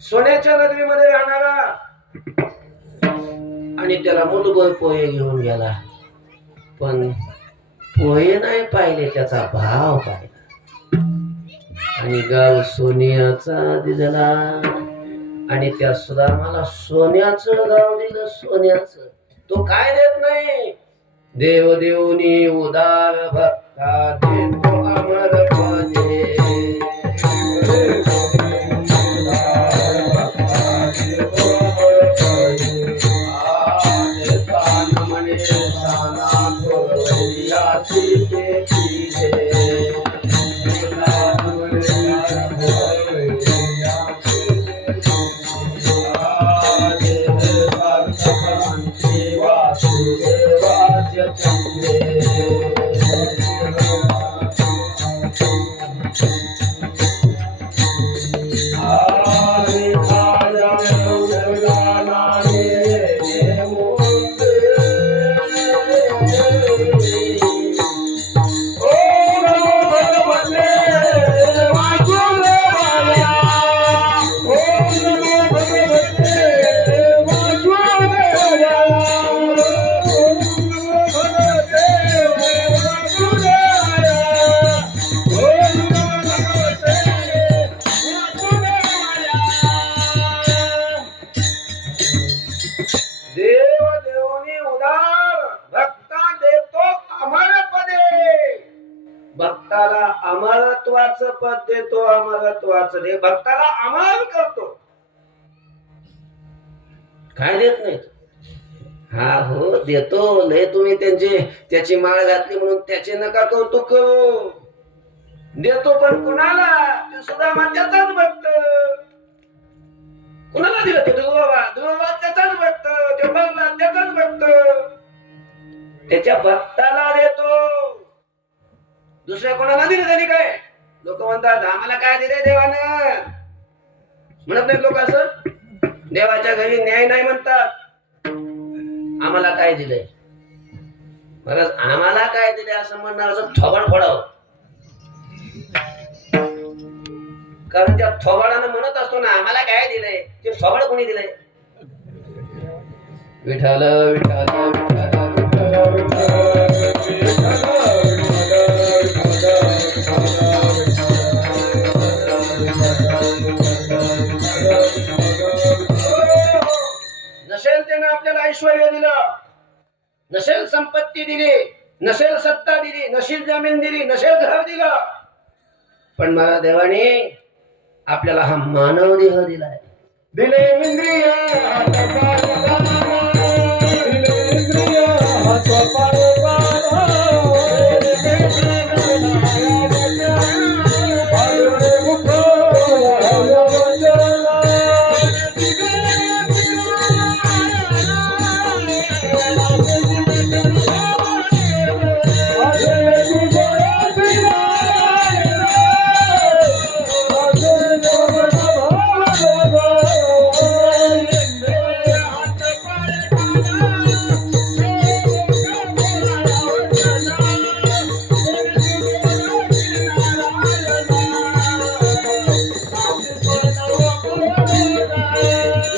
सोन्याच्या नगरीमध्ये राहणारा आणि त्याला मुठभर पोहे घेऊन गेला. पण पोहे नाही पाहिले, त्याचा भाव पाहिला. आणि गाव सोन्याचा दिला. आणि त्या सुदामाला सोन्याचं गाव दिलं. सोन्याचं. तो काय देत नाही? देव देवनी उदार भक्ता देतो अमर पदे. भक्ताला अमरत्वाचं पद देतो. अमरत्वाचं दे. भक्ताला अमर करतो. काय देत नाही? हा हो देतो. लय तुम्ही त्याची माळ घातली म्हणून त्याचे नका कौतुक करू. देतो पण कुणाला? ते सुद्धा त्याचाच भक्त. कुणाला दिलं? ते ध्रुवा त्याचाच भक्त. ते बघला त्याचाच भक्त. त्याच्या भक्ताला देतो. दुसऱ्या कोणाला दिलं त्यांनी काय? लोक म्हणतात आम्हाला काय दिले देवानं. म्हणत नाहीत लोक असं. देवाच्या घरी न्याय नाही म्हणतात. आम्हाला काय दिलंय? बरं आम्हाला काय दिले असं म्हणणार असं थोबाड फोडावं. कारण त्या थोबाडानं म्हणत असतो ना आम्हाला काय दिलंय. ते थोबाड कोणी दिलंय? विठाल विठाल विठाल नसेल त्यानं आपल्याला ऐश्वर्य दिलं, नसेल संपत्ती दिली, नसेल सत्ता दिली, नसेल जमीन दिली, नसेल घर दिलं, पण मला देवाने आपल्याला हा मानव देह दिलाय. दिले इंद्रिय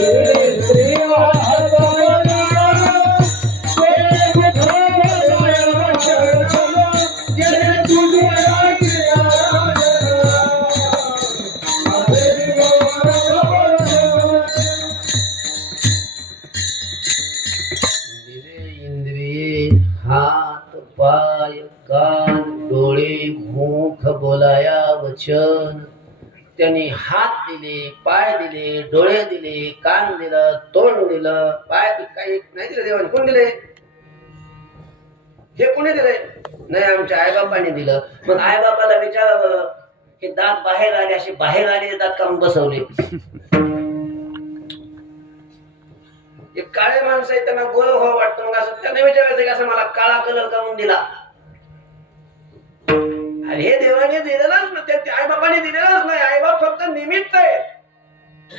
दिले इंद्रिये हात पाय कान डोळे मुख बोलाया वचन. त्यांनी हात दिले, पाय दिले, डोळे दिले, कान दिलं, तोंड दिलं, पाय काही नाही दिलं देवाने. कोण दिले हे? कोणी दिले? नाही, आमच्या आईबापाने दिलं. मग आईबापाला विचारावं हे दात बाहेर आले, असे बाहेर आले दात काम बसवले. एक काळे माणसं आहे, त्यांना गोर व्हावं वाटतं. मग असं त्यांना विचारायचं की असं मला काळा कलर काढून दिला? आणि हे देवाने दिलेलाच ना, ते आईबापाने दिलेलाच नाही. आईबाप फक्त निमित्त आहे.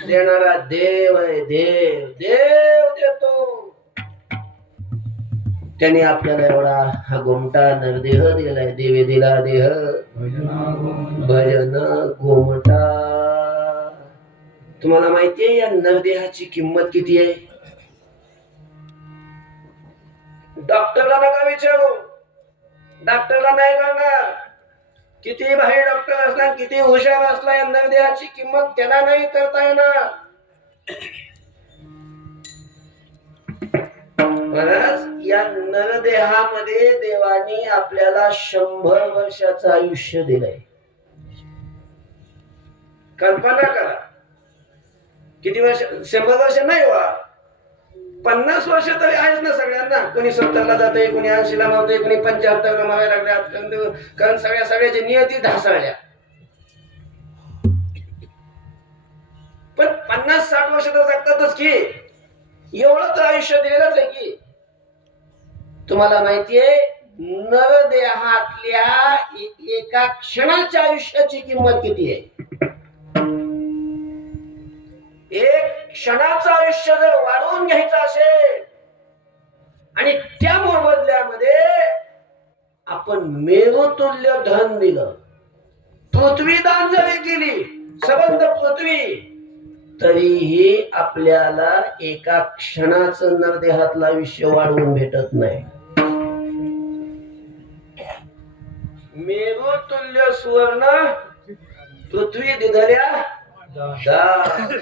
देणारा देव आहे. देव देव देतो. त्यांनी आपल्याला एवढा हा गोमटा नरदेह दिलाय. देवे दिला देह भजन गोमटा. तुम्हाला माहितीये या नरदेहाची किंमत किती आहे? डॉक्टरला नका विचारू. डॉक्टरला नाही करणार. किती भारी डॉक्टर असला, किती हुशार असला, या नरदेहाची किंमत त्याला नाही करता येणार. परत या नरदेहामध्ये देवाने आपल्याला 100 वर्षाचं आयुष्य दिलंय. कल्पना करा किती वर्ष. 100 वर्ष नाही वा, 50 वर्ष तरी आहेच ना सगळ्यांना. कोणी 70ला जाते, कोणी 80ला मावते, कोणी 75ला मावायला लागल्या. कारण सगळ्याची नियती ढासळल्या. पण 50-60 वर्ष तर जगतातच की. एवढं तर आयुष्य दिलेलंच आहे की. तुम्हाला माहितीये नरदेहातल्या एका क्षणाच्या आयुष्याची किंमत किती आहे? एक क्षणाचं आयुष्य जर वाढवून घ्यायचं असेल आणि त्या मोबदल्यामध्ये आपण मेरुतुल्य धन दिलं, पृथ्वी दान जरी केली, सबंध पृथ्वी, तरीही आपल्याला एका क्षणाचं नरदेहातलं आयुष्य वाढवून भेटत नाही. मेरुतुल्य सुवर्ण पृथ्वी दिधल्या दान.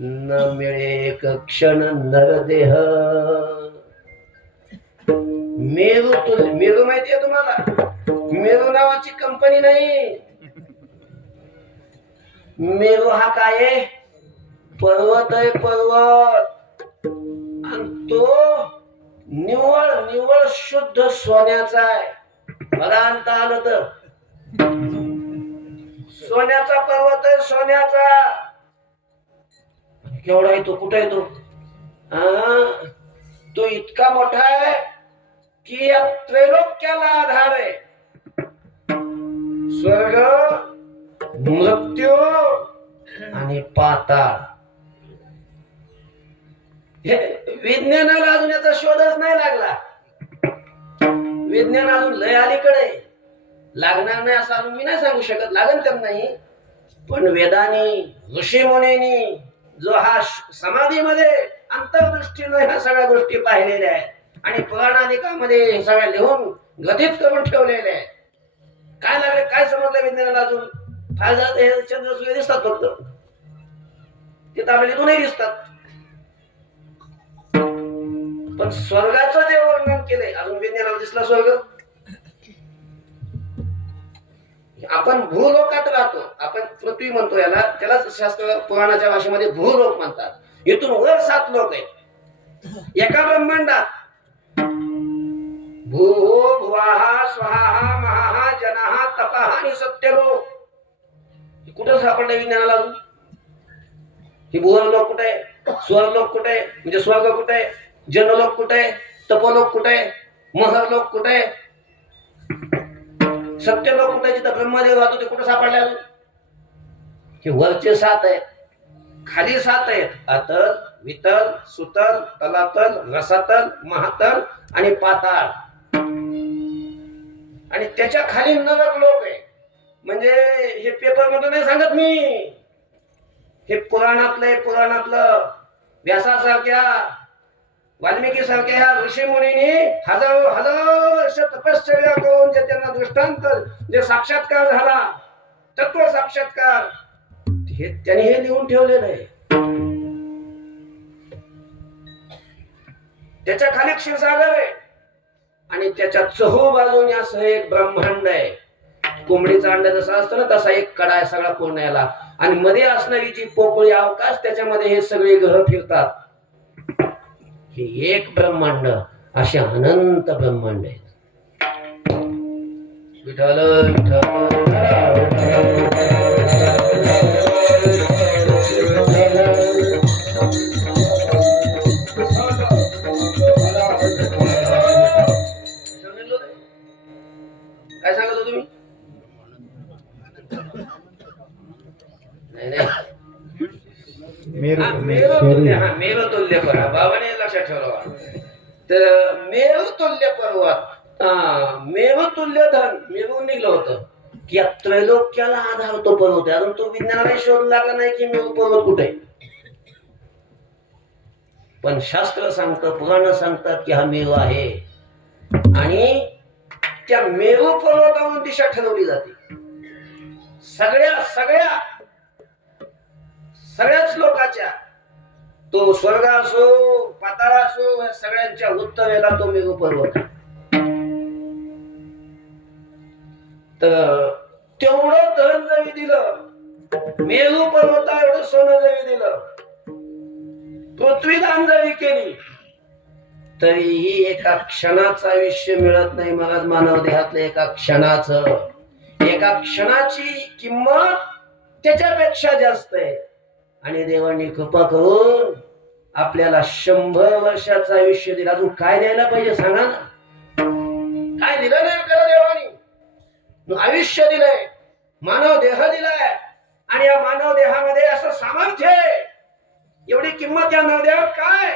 न मिळे एक क्षण नरदेह. मेरुतुल्य. मेरू माहितीये तुम्हाला? मेरू नावाची कंपनी नाही. मेरू हा काय आहे? पर्वत आहे, पर्वत. आणि तो निव्वळ निव्वळ शुद्ध सोन्याचा आहे. बघा आणता आलं तर. सोन्याचा पर्वत आहे, सोन्याचा. केवढा आहे तो? कुठे आहे तो? तो इतका मोठा आहे की या त्रैलोक्याला आधार आहे. स्वर्ग, मृत्यू आणि पाताळ. हे विज्ञानाला अजून याचा शोधच नाही लागला. विज्ञान अजून लय अलीकडे. लागणार नाही असं अजून मी नाही सांगू शकत. लागेल तर नाही. पण वेदांनी, ऋषीमुनींनी जो हा समाधीमध्ये अंतर्दृष्टीने ह्या सगळ्या गोष्टी पाहिलेल्या आहेत आणि पुराणादिकामध्ये सगळ्या लिहून गथित करून ठेवलेल्या आहेत. काय लागले? काय समजलं विज्ञानाला अजून? फार झालं हे चंद्र सूर्य दिसतात फक्त. तिथं आपल्याला दोनही दिसतात. पण स्वर्गाचं जे वर्णन केलंय अजून विज्ञानाला दिसला स्वर्ग? आपण भूलोकात राहतो. आपण पृथ्वी म्हणतो याला. त्यालाच शास्त्र पुराणाच्या भाषेमध्ये भूलोक म्हणतात. इथून वर 7 लोक आहेत एका ब्रह्मांडात. भूः भुवाः स्वहाः महाः जनाः तपाः आणि सत्यलोक. कुठं सापडलं विज्ञानाला अजून? ही भूलोक कुठे आहे? स्वर्गलोक कुठे आहे? म्हणजे स्वर्ग कुठे आहे? जनलोक कुठे आहे? तपोलोक कुठे आहे? महरलोक कुठे आहे? सत्यलोक कुठे? जिथं ब्रह्मदेव राहतो ते कुठं सापडले अजून? हे वरचे 7 आहेत, खाली 7 आहेत. अतल, वितल, सुतल, तलातल, रसातल, महातल आणि पाताळ. आणि त्याच्या खाली नरक लोक आहे. म्हणजे हे पेपर मध्ये नाही सांगत मी. हे पुराणातलं व्यासासारख्या वाल्मिकी सारख्या ह्या ऋषीमुनींनी हजारो वर्ष तपश्चर्या करून जे त्यांना दृष्टांत जे साक्षात्कार झाला तत्व साक्षात्कार हे त्यांनी हे लिहून ठेवलेलं आहे. त्याच्या खाली क्षीरसागर आहे आणि त्याच्या चहू बाजूने असं एक ब्रह्मांड आहे. कोंबडीचा अंड जसा असतो ना तसा एक कडा आहे सगळा पूर्ण याला आणि मध्ये असणारी जी पोकळी अवकाश त्याच्यामध्ये हे सगळे ग्रह फिरतात. हे एक ब्रह्मांड असे अनंत ब्रह्मांड आहेत. विठ्ठल काय सांगत हो तुम्ही? मेरुतुल्य पर्वत बाबाने लक्षात ठेवलं. तर मेरुतुल्य पर्वत मेरुतुल्य धन मेरून निघलं होतं की या त्रैलोक्याला आधार तो पर्वत आहे. अजून तो विज्ञानाला शोध लागला नाही की मेरू पर्वत कुठे आहे. पण शास्त्र सांगतं पुराण सांगतात की हा मेरू आहे आणि त्या मेरू पर्वतावरून दिशा ठरवली जाते. सगळ्याच लोकांच्या तो स्वर्ग असो पाताळ असो या सगळ्यांच्या उत्तरेला तो मेरू पर्वत आहे. तर तेवढं धन जरी दिलं मेरू पर्वता एवढं सोनं जरी दिलं पृथ्वी दान जरी केली तरीही एका क्षणाचं आयुष्य मिळत नाही. महाराज मानव देहातलं एका क्षणाची किंमत त्याच्यापेक्षा जास्त आहे. आणि देवाने कृपा करून आपल्याला 100 वर्षाचं आयुष्य दिलं. अजून काय द्यायला पाहिजे सांगा ना. काय दिलं नाही आपल्याला देवाने? आयुष्य दिलंय, मानव देह दिलाय आणि या मानव देहामध्ये असं सामर्थ्य आहे. एवढी किंमत या नवदेहात काय?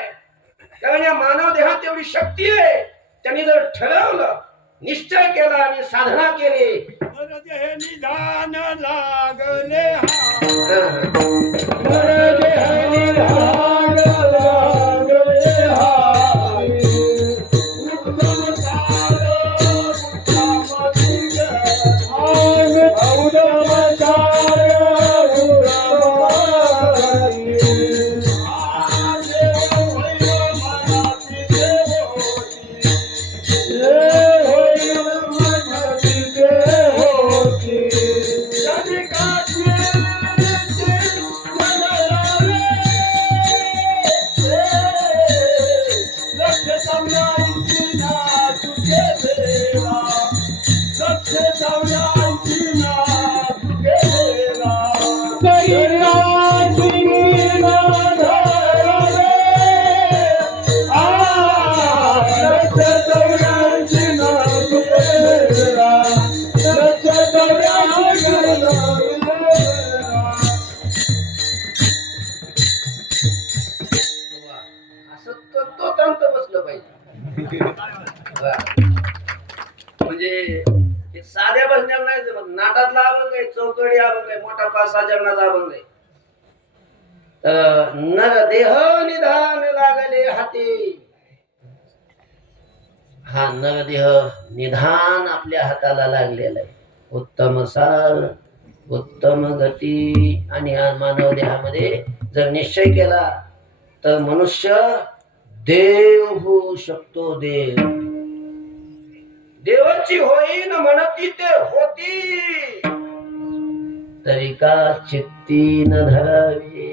कारण या मानव देहात एवढी शक्ती आहे. त्यांनी जर ठरवलं निश्चय केला आणि साधना केली निधान लागले म्हणजे साध्या बसण्याला नाही जमत. नाटातला अभंग आहे, चौकडी अभंग आहे, मोठा 5-6 जणांचा अभंग आहे. नर देह निधान लागले हाती. हा नरदेह निधान आपल्या हाताला लागलेला आहे. उत्तम सार उत्तम गती आणि या मानव देहामध्ये जर निश्चय केला तर मनुष्य देव होऊ शकतो. देवाची होईन म्हणती ते होती तरी का चित्ती न धरावी.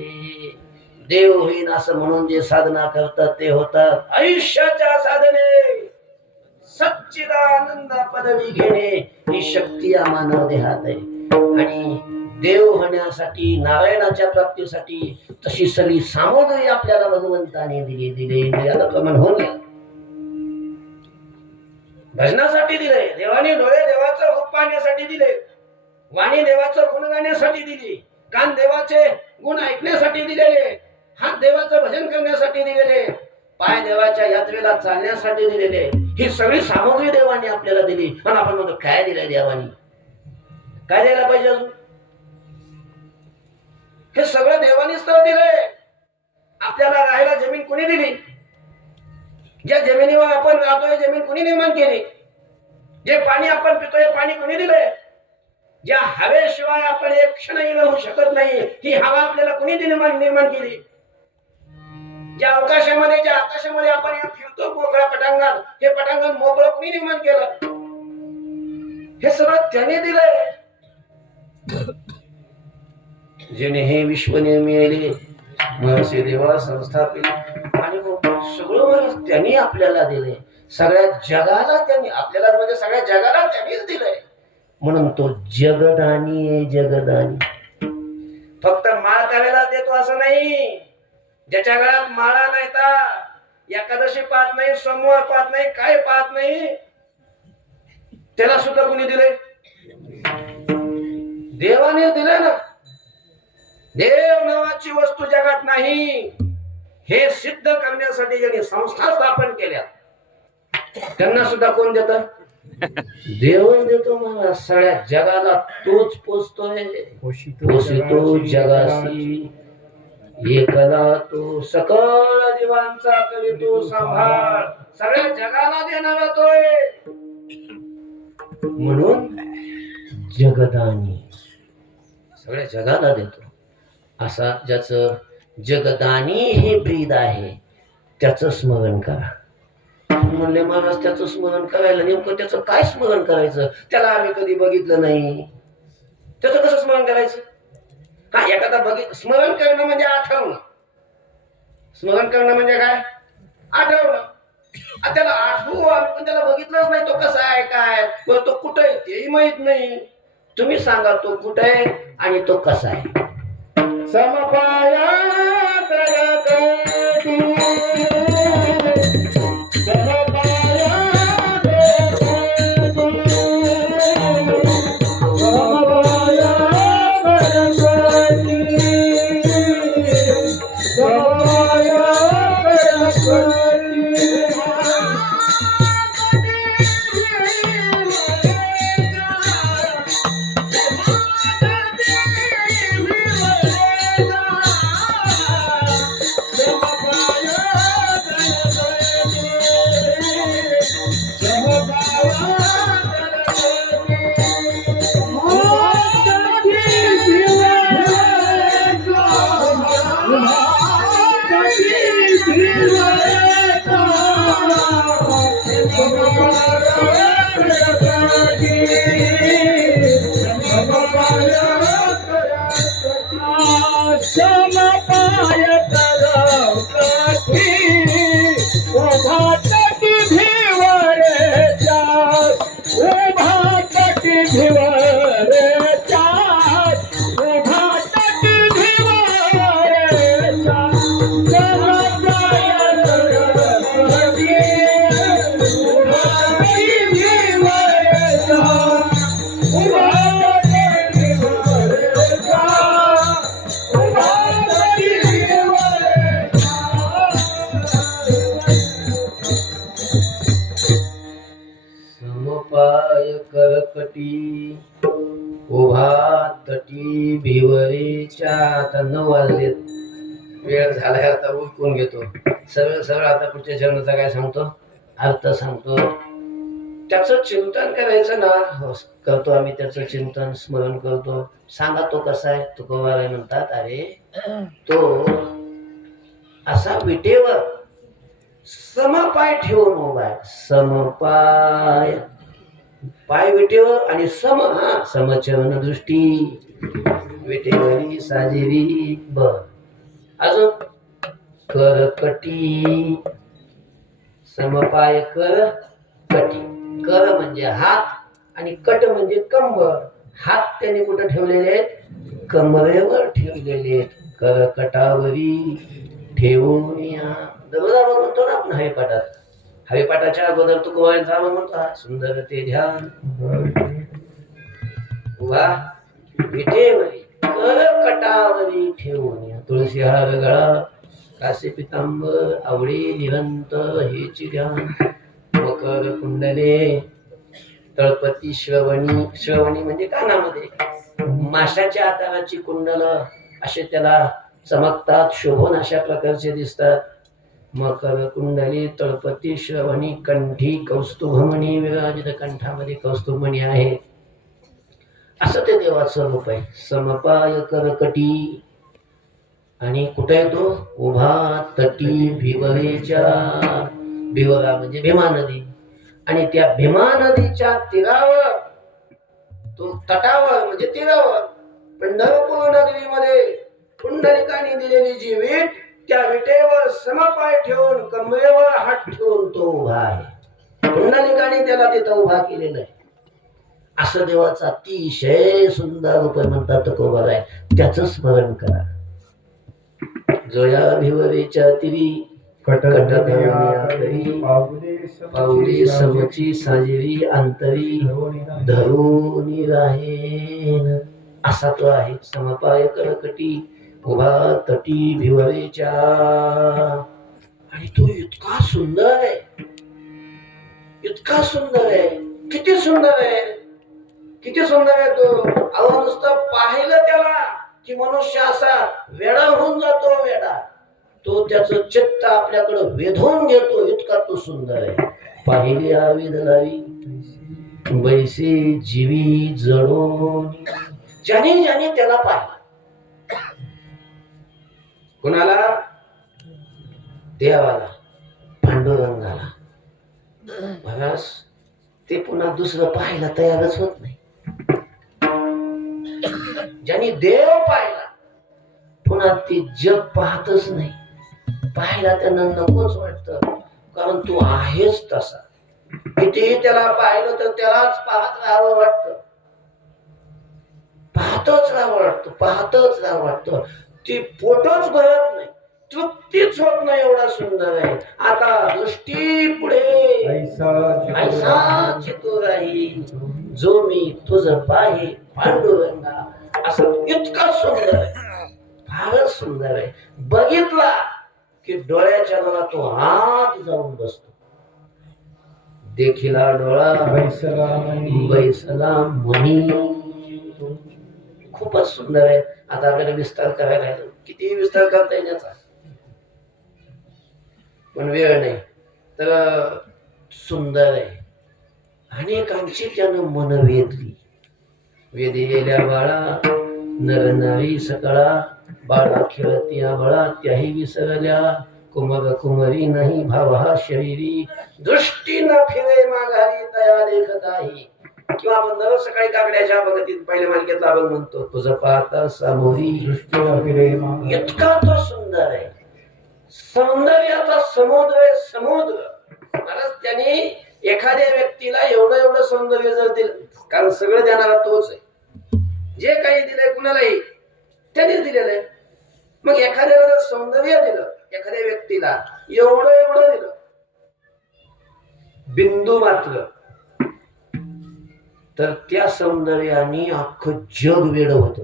देव होईन असं म्हणून जे साधना करतात ते होतात. आयुष्याच्या साधने सच्चिदानंद पदवी घेणे ही शक्ती या मानव देहात आहे. आणि देव होण्यासाठी नारायणाच्या प्राप्तीसाठी तशी सगळी सामग्री आपल्याला भगवंताने दिली. आता प्रमाण होऊन गेलं. भजनासाठी दिले देवाने. डोळे देवाचं रूप पाहण्यासाठी दिले. वाणी देवाचं गुण गाण्यासाठी दिली. कान देवाचे गुण ऐकण्यासाठी दिलेले. हात देवाचं भजन करण्यासाठी दिलेले. पाय देवाच्या यात्रेला चालण्यासाठी दिलेले. ही सगळी सामग्री देवाने आपल्याला दिली. आणि आपण म्हणतो काय दिलंय देवाने? काय द्यायला पाहिजे अजून? हे सगळं देवाने स्थळ दिलंय. आपल्याला राहायला जमीन कोणी दिली? ज्या जमिनीवर आपण राहतोय जमीन कोणी निर्माण केली? जे पाणी आपण पितोय पाणी कोणी दिलंय? ज्या हवेशिवाय आपण एक क्षणही राहू शकत नाही ही हवा आपल्याला कोणी निर्माण केली? ज्या आकाशामध्ये आपण फिरतो मोकळ्या पटांगणात, हे पटांगण मोकळं कोणी निर्माण केलं? हे सगळं त्याने दिलंय. जेणे हे विश्व निर्मिले महर्षी देवा संस्थापिले आणि सगळं त्यांनी आपल्याला दिले. सगळ्या जगाला त्यांनी आपल्याला म्हणजे सगळ्या जगाला त्यांनीच दिलंय. म्हणून तो जगदानी आहे. जगदानी फक्त माळ करायला देतो असं नाही. ज्याच्या गळ्यात माळा नाही तर एकादशी पाहत नाही, सोमवार पाहत नाही, काय पाहत नाही, त्याला सुद्धा कोणी दिले? देवाने दिले ना. देव नावाची वस्तू जगात नाही हे सिद्ध करण्यासाठी ज्यांनी संस्था स्थापन केल्या त्यांना सुद्धा कोण देत? देव देतो. मला सगळ्या जगाला तोच पोचतोय. पोषितो जगासी एकला तो सकळ जीवांचा करीतो सांभाळ. सगळ्या जगाला देणारा तोय. म्हणून जगदानी सगळ्या जगाला देतो. असा ज्याचं जगदानी हे ब्रीद आहे त्याचं स्मरण करा. म्हणले महाराज त्याचं स्मरण करायला नेमकं त्याचं काय स्मरण करायचं? त्याला आम्ही कधी बघितलं नाही. त्याचं कसं स्मरण करायचं? हा एखादा स्मरण करणं म्हणजे आठवणं. स्मरण करणं म्हणजे काय? आठवणं. त्याला आठवू पण त्याला बघितलंच नाही. तो कसा आहे काय तो कुठं आहे तेही माहित नाही. तुम्ही सांगा तो कुठं आहे आणि तो कसा आहे? समपाया समपाय करकटी उभा तटी भिवरेच्या. आता 9 वाजलेत. वेळ झालाय आता उरकून घेतो. सरळ आता पुढच्या चरणाचा काय सांगतो? अर्थ सांगतो. त्याचं चिंतन करायचं ना. करतो आम्ही त्याचं चिंतन स्मरण करतो. सांगा तो कसा आहे? तुकोबाराय म्हणतात अरे तो असा विटेवर समपाय ठेवून उभा आहे. समपाय पाय विटेवर आणि समचरण दृष्टी विटेवरी साजेरी बर. अजून करकटी समपाय कर कटी. कर म्हणजे हात आणि कट म्हणजे कंबर. हात त्याने कुठे ठेवलेले आहेत? कमरेवर ठेवलेले आहेत. करकटावरी ठेवून या. दररोज म्हणतो ना आपण हरिपाठात. हरिपाठाच्या अगोदर तू गोवायचा म्हणतो सुंदर ते ध्यान उभा विटेवरी करकटावरी ठेवून या. तुळशी हार गळा कासे पितांबर आवडी निरंत हेची ध्यान. मकर कुंडले तळपती श्रवणी. श्रवणी म्हणजे कानामध्ये. माशाच्या आकाराची कुंडल असे त्याला चमकतात, शोभून अशा प्रकारचे दिसतात. मकर कुंडली तळपती श्रवणी कंठी कौस्तुभमणी विराजित, कंठामध्ये कौस्तुभमणी आहे. असं ते देवाचं रूप आहे. समपाय करकटी, आणि कुठे आहे तो? उभा तटी भिवरेच्या. भिवरा म्हणजे भीमा नदी, आणि त्या भीमा नदीच्या तीरावर, तो तटावर म्हणजे तीरावर, पंढरपूर नगरीमध्ये पुंडलिकाने दिलेली जी वीट, त्या विटेवर समपाय ठेवून कमरेवर हात ठेवून तो उभा आहे. पुंडलिकाने त्याला तिथं उभा केलेलं आहे. असं देवाचं अतिशय सुंदर रूप म्हणतात तुकोबार आहे. त्याचं स्मरण करा. जो या भिवरेच्या तिरी पाऊली समची साजिरी अंतरी धरुनी राहेन, असा तो आहे. समपाय करकटी उभा तटी भिवरेच्या. आणि तो इतका सुंदर आहे, इतका सुंदर आहे. किती सुंदर आहे, किती सुंदर आहे तो. अहो नुसतं पाहिलं त्याला की मनुष्य असा वेडा होऊन जातो. वेडा तो त्याचं चित्त आपल्याकडे वेधून घेतो, इतका तो सुंदर आहे. पाहिली आवी दलावी बैसे जीवी जडून, ज्याने ज्याने त्याला पाहिलं. कुणाला? देवाला, पांडुरंगाला. बघास ते पुन्हा दुसरं पाहायला तयारच होत नाही. ज्यांनी देव पाहिला पुन्हा ते जग पाहतच नाही. पाहायला त्यांना नकोच वाटतं, कारण तू आहेच तसा. कितीही त्याला पाहिलं तर त्यालाच पाहत राहावं वाटतं, पाहतच राहावं वाटतं, पाहतच राहावं वाटतं. ती पोटच भरत नाही, तृप्तीच होत नाही. एवढा सुंदर आहे. आता दृष्टी पुढे ऐसा चितू राही, जो मी तुझं पाहे पांडुरंगा. असं इतका सुंदर आहे, फारच सुंदर आहे. बघितला की डोळ्याच्या डोळा तो हात जाऊन बसतो. देखिला डोळा बैसला मनी. खूपच सुंदर आहे. आता आपल्याला विस्तार करायला आहे, किती विस्तार करता येईल याचा, पण वेळ नाही. तर सुंदर आहे. अनेकांची त्यानं मन वेधली. वेदी गेल्या बाळा नर नारी सकळा, बाळा खेळती आबळा त्याही विसरल्या. कुमर कुमरी नाही भाव हा शरीरी, दृष्टी न फिरे माघारी तया देखताही. किंवा आपण दररोज सकाळी काकड्याच्या बघतीत पहिल्या मालिकेतला आपण म्हणतो, तुझं पाहता समोरी. इतका तो सुंदर आहे. सौंदर्याचा समुद्र आहे, समुद्र. महाराज त्याने एखाद्या व्यक्तीला एवढं एवढं सौंदर्य जर दिलं, कारण सगळं देणारा तोच आहे. जे काही दिलंय कुणालाही त्यानेच दिलेलं आहे. मग एखाद्याला जर सौंदर्य दिलं, एखाद्या व्यक्तीला एवढं एवढं दिलं, बिंदू मात्र, तर त्या सौंदर्याने अख्खं जग वेड होत.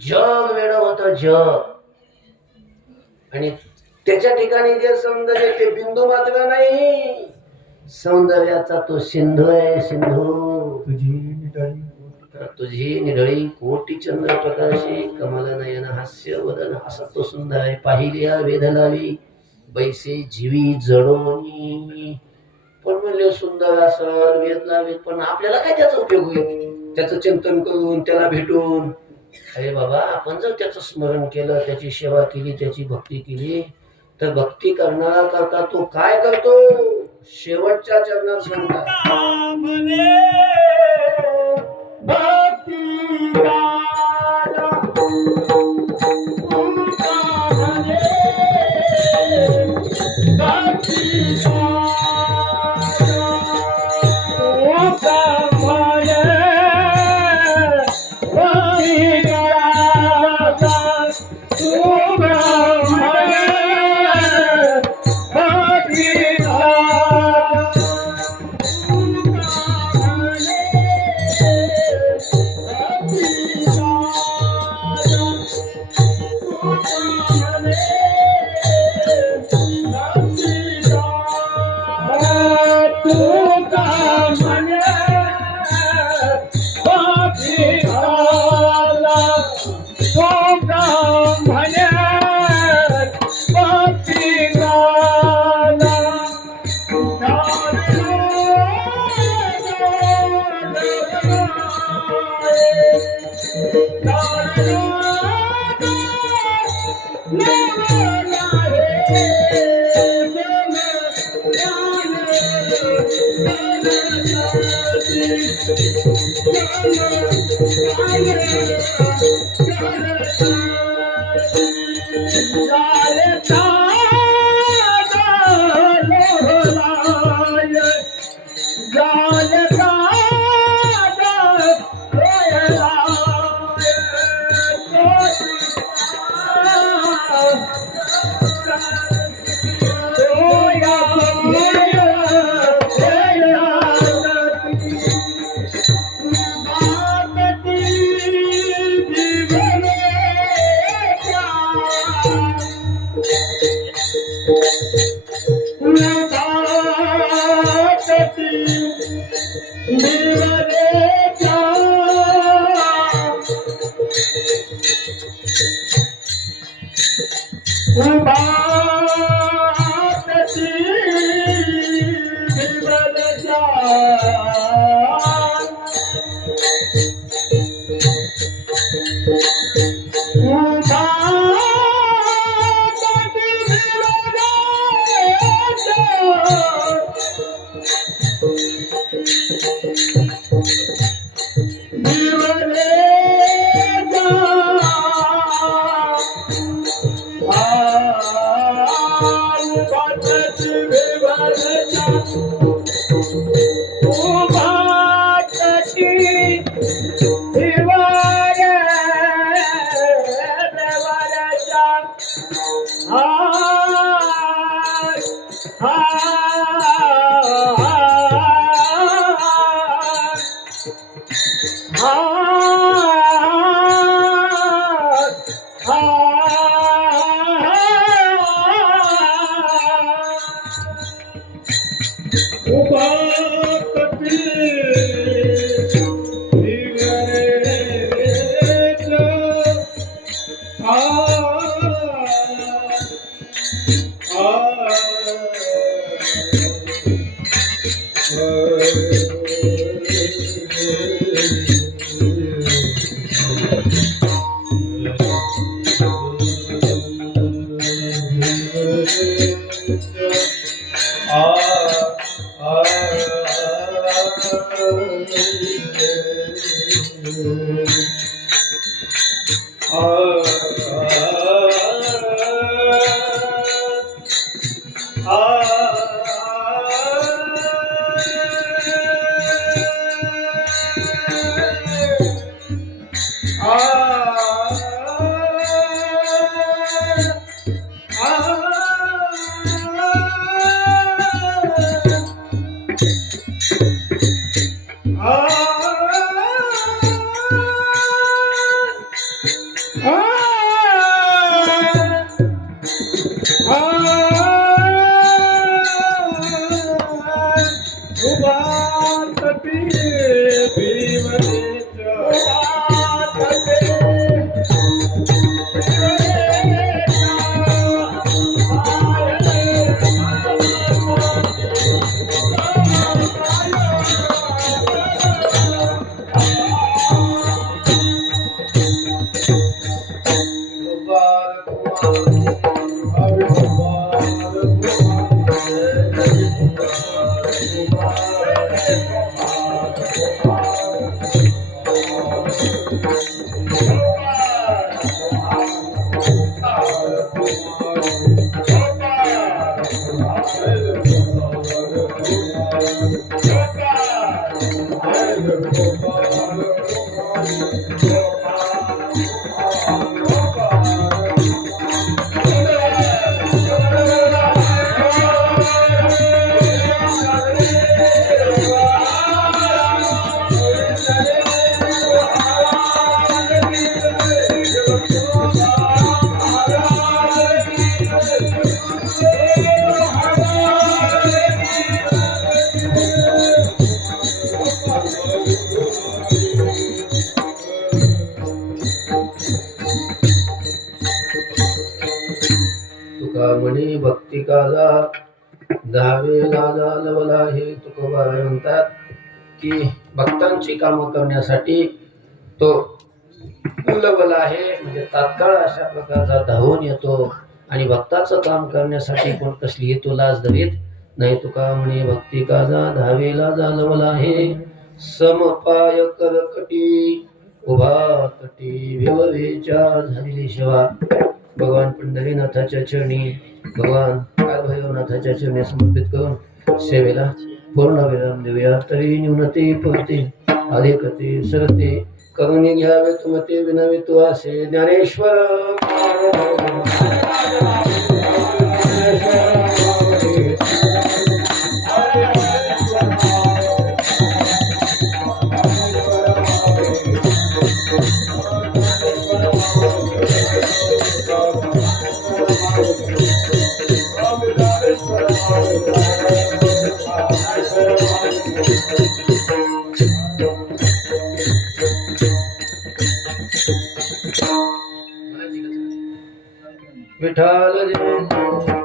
जग वेड होत, जग. आणि त्याच्या ठिकाणी जे सौंदर्य ते बिंदू मात्र नाही, सौंदर्याचा तो सिंधू आहे. सिंधू तुझी निढळी कोटी चंद्र प्रकाशी, कमल नयन हास्य वदन. असा तो सुंदर आहे. पाहिल्या वेधलावी बैसे जीवी जडोनी. पण म्हणले सुंदर असं वेधला वेध, पण आपल्याला काय त्याचा उपयोग होईल? त्याचं चिंतन करून, त्याला भेटून. अरे बाबा, आपण जर त्याचं स्मरण केलं, त्याची सेवा केली, त्याची भक्ती केली, तर भक्ती करणारा करता तो काय करतो? शेवटच्या चरणात सांगतात, म्हणी भक्ती काजा दहावे लाजा लवला. हे तुकोबाराय म्हणतात की भक्तांची कामं करण्यासाठी तो लवल आहे म्हणजे तात्काळ अशा प्रकारचा धावून येतो आणि भक्ताचं काम करण्यासाठी कोण कसली तो लाज धरीत नाही. तुका म्हणे भक्ती काजा धावेला जालवल आहे. समपाय करकटी उभा तटी विवरेच्या झालेली सेवा. भगवान पंढरीनाथाच्या चरणी भगवान कालभैरवनाथाच्या चरणी समर्पित करून सेवेला पूर्ण विराम देऊया. तरी न्यूनते पडते अधिकते सरते करुणी घ्यावे तुमते विनवे तू असे. ज्ञानेश्वर विठाल जय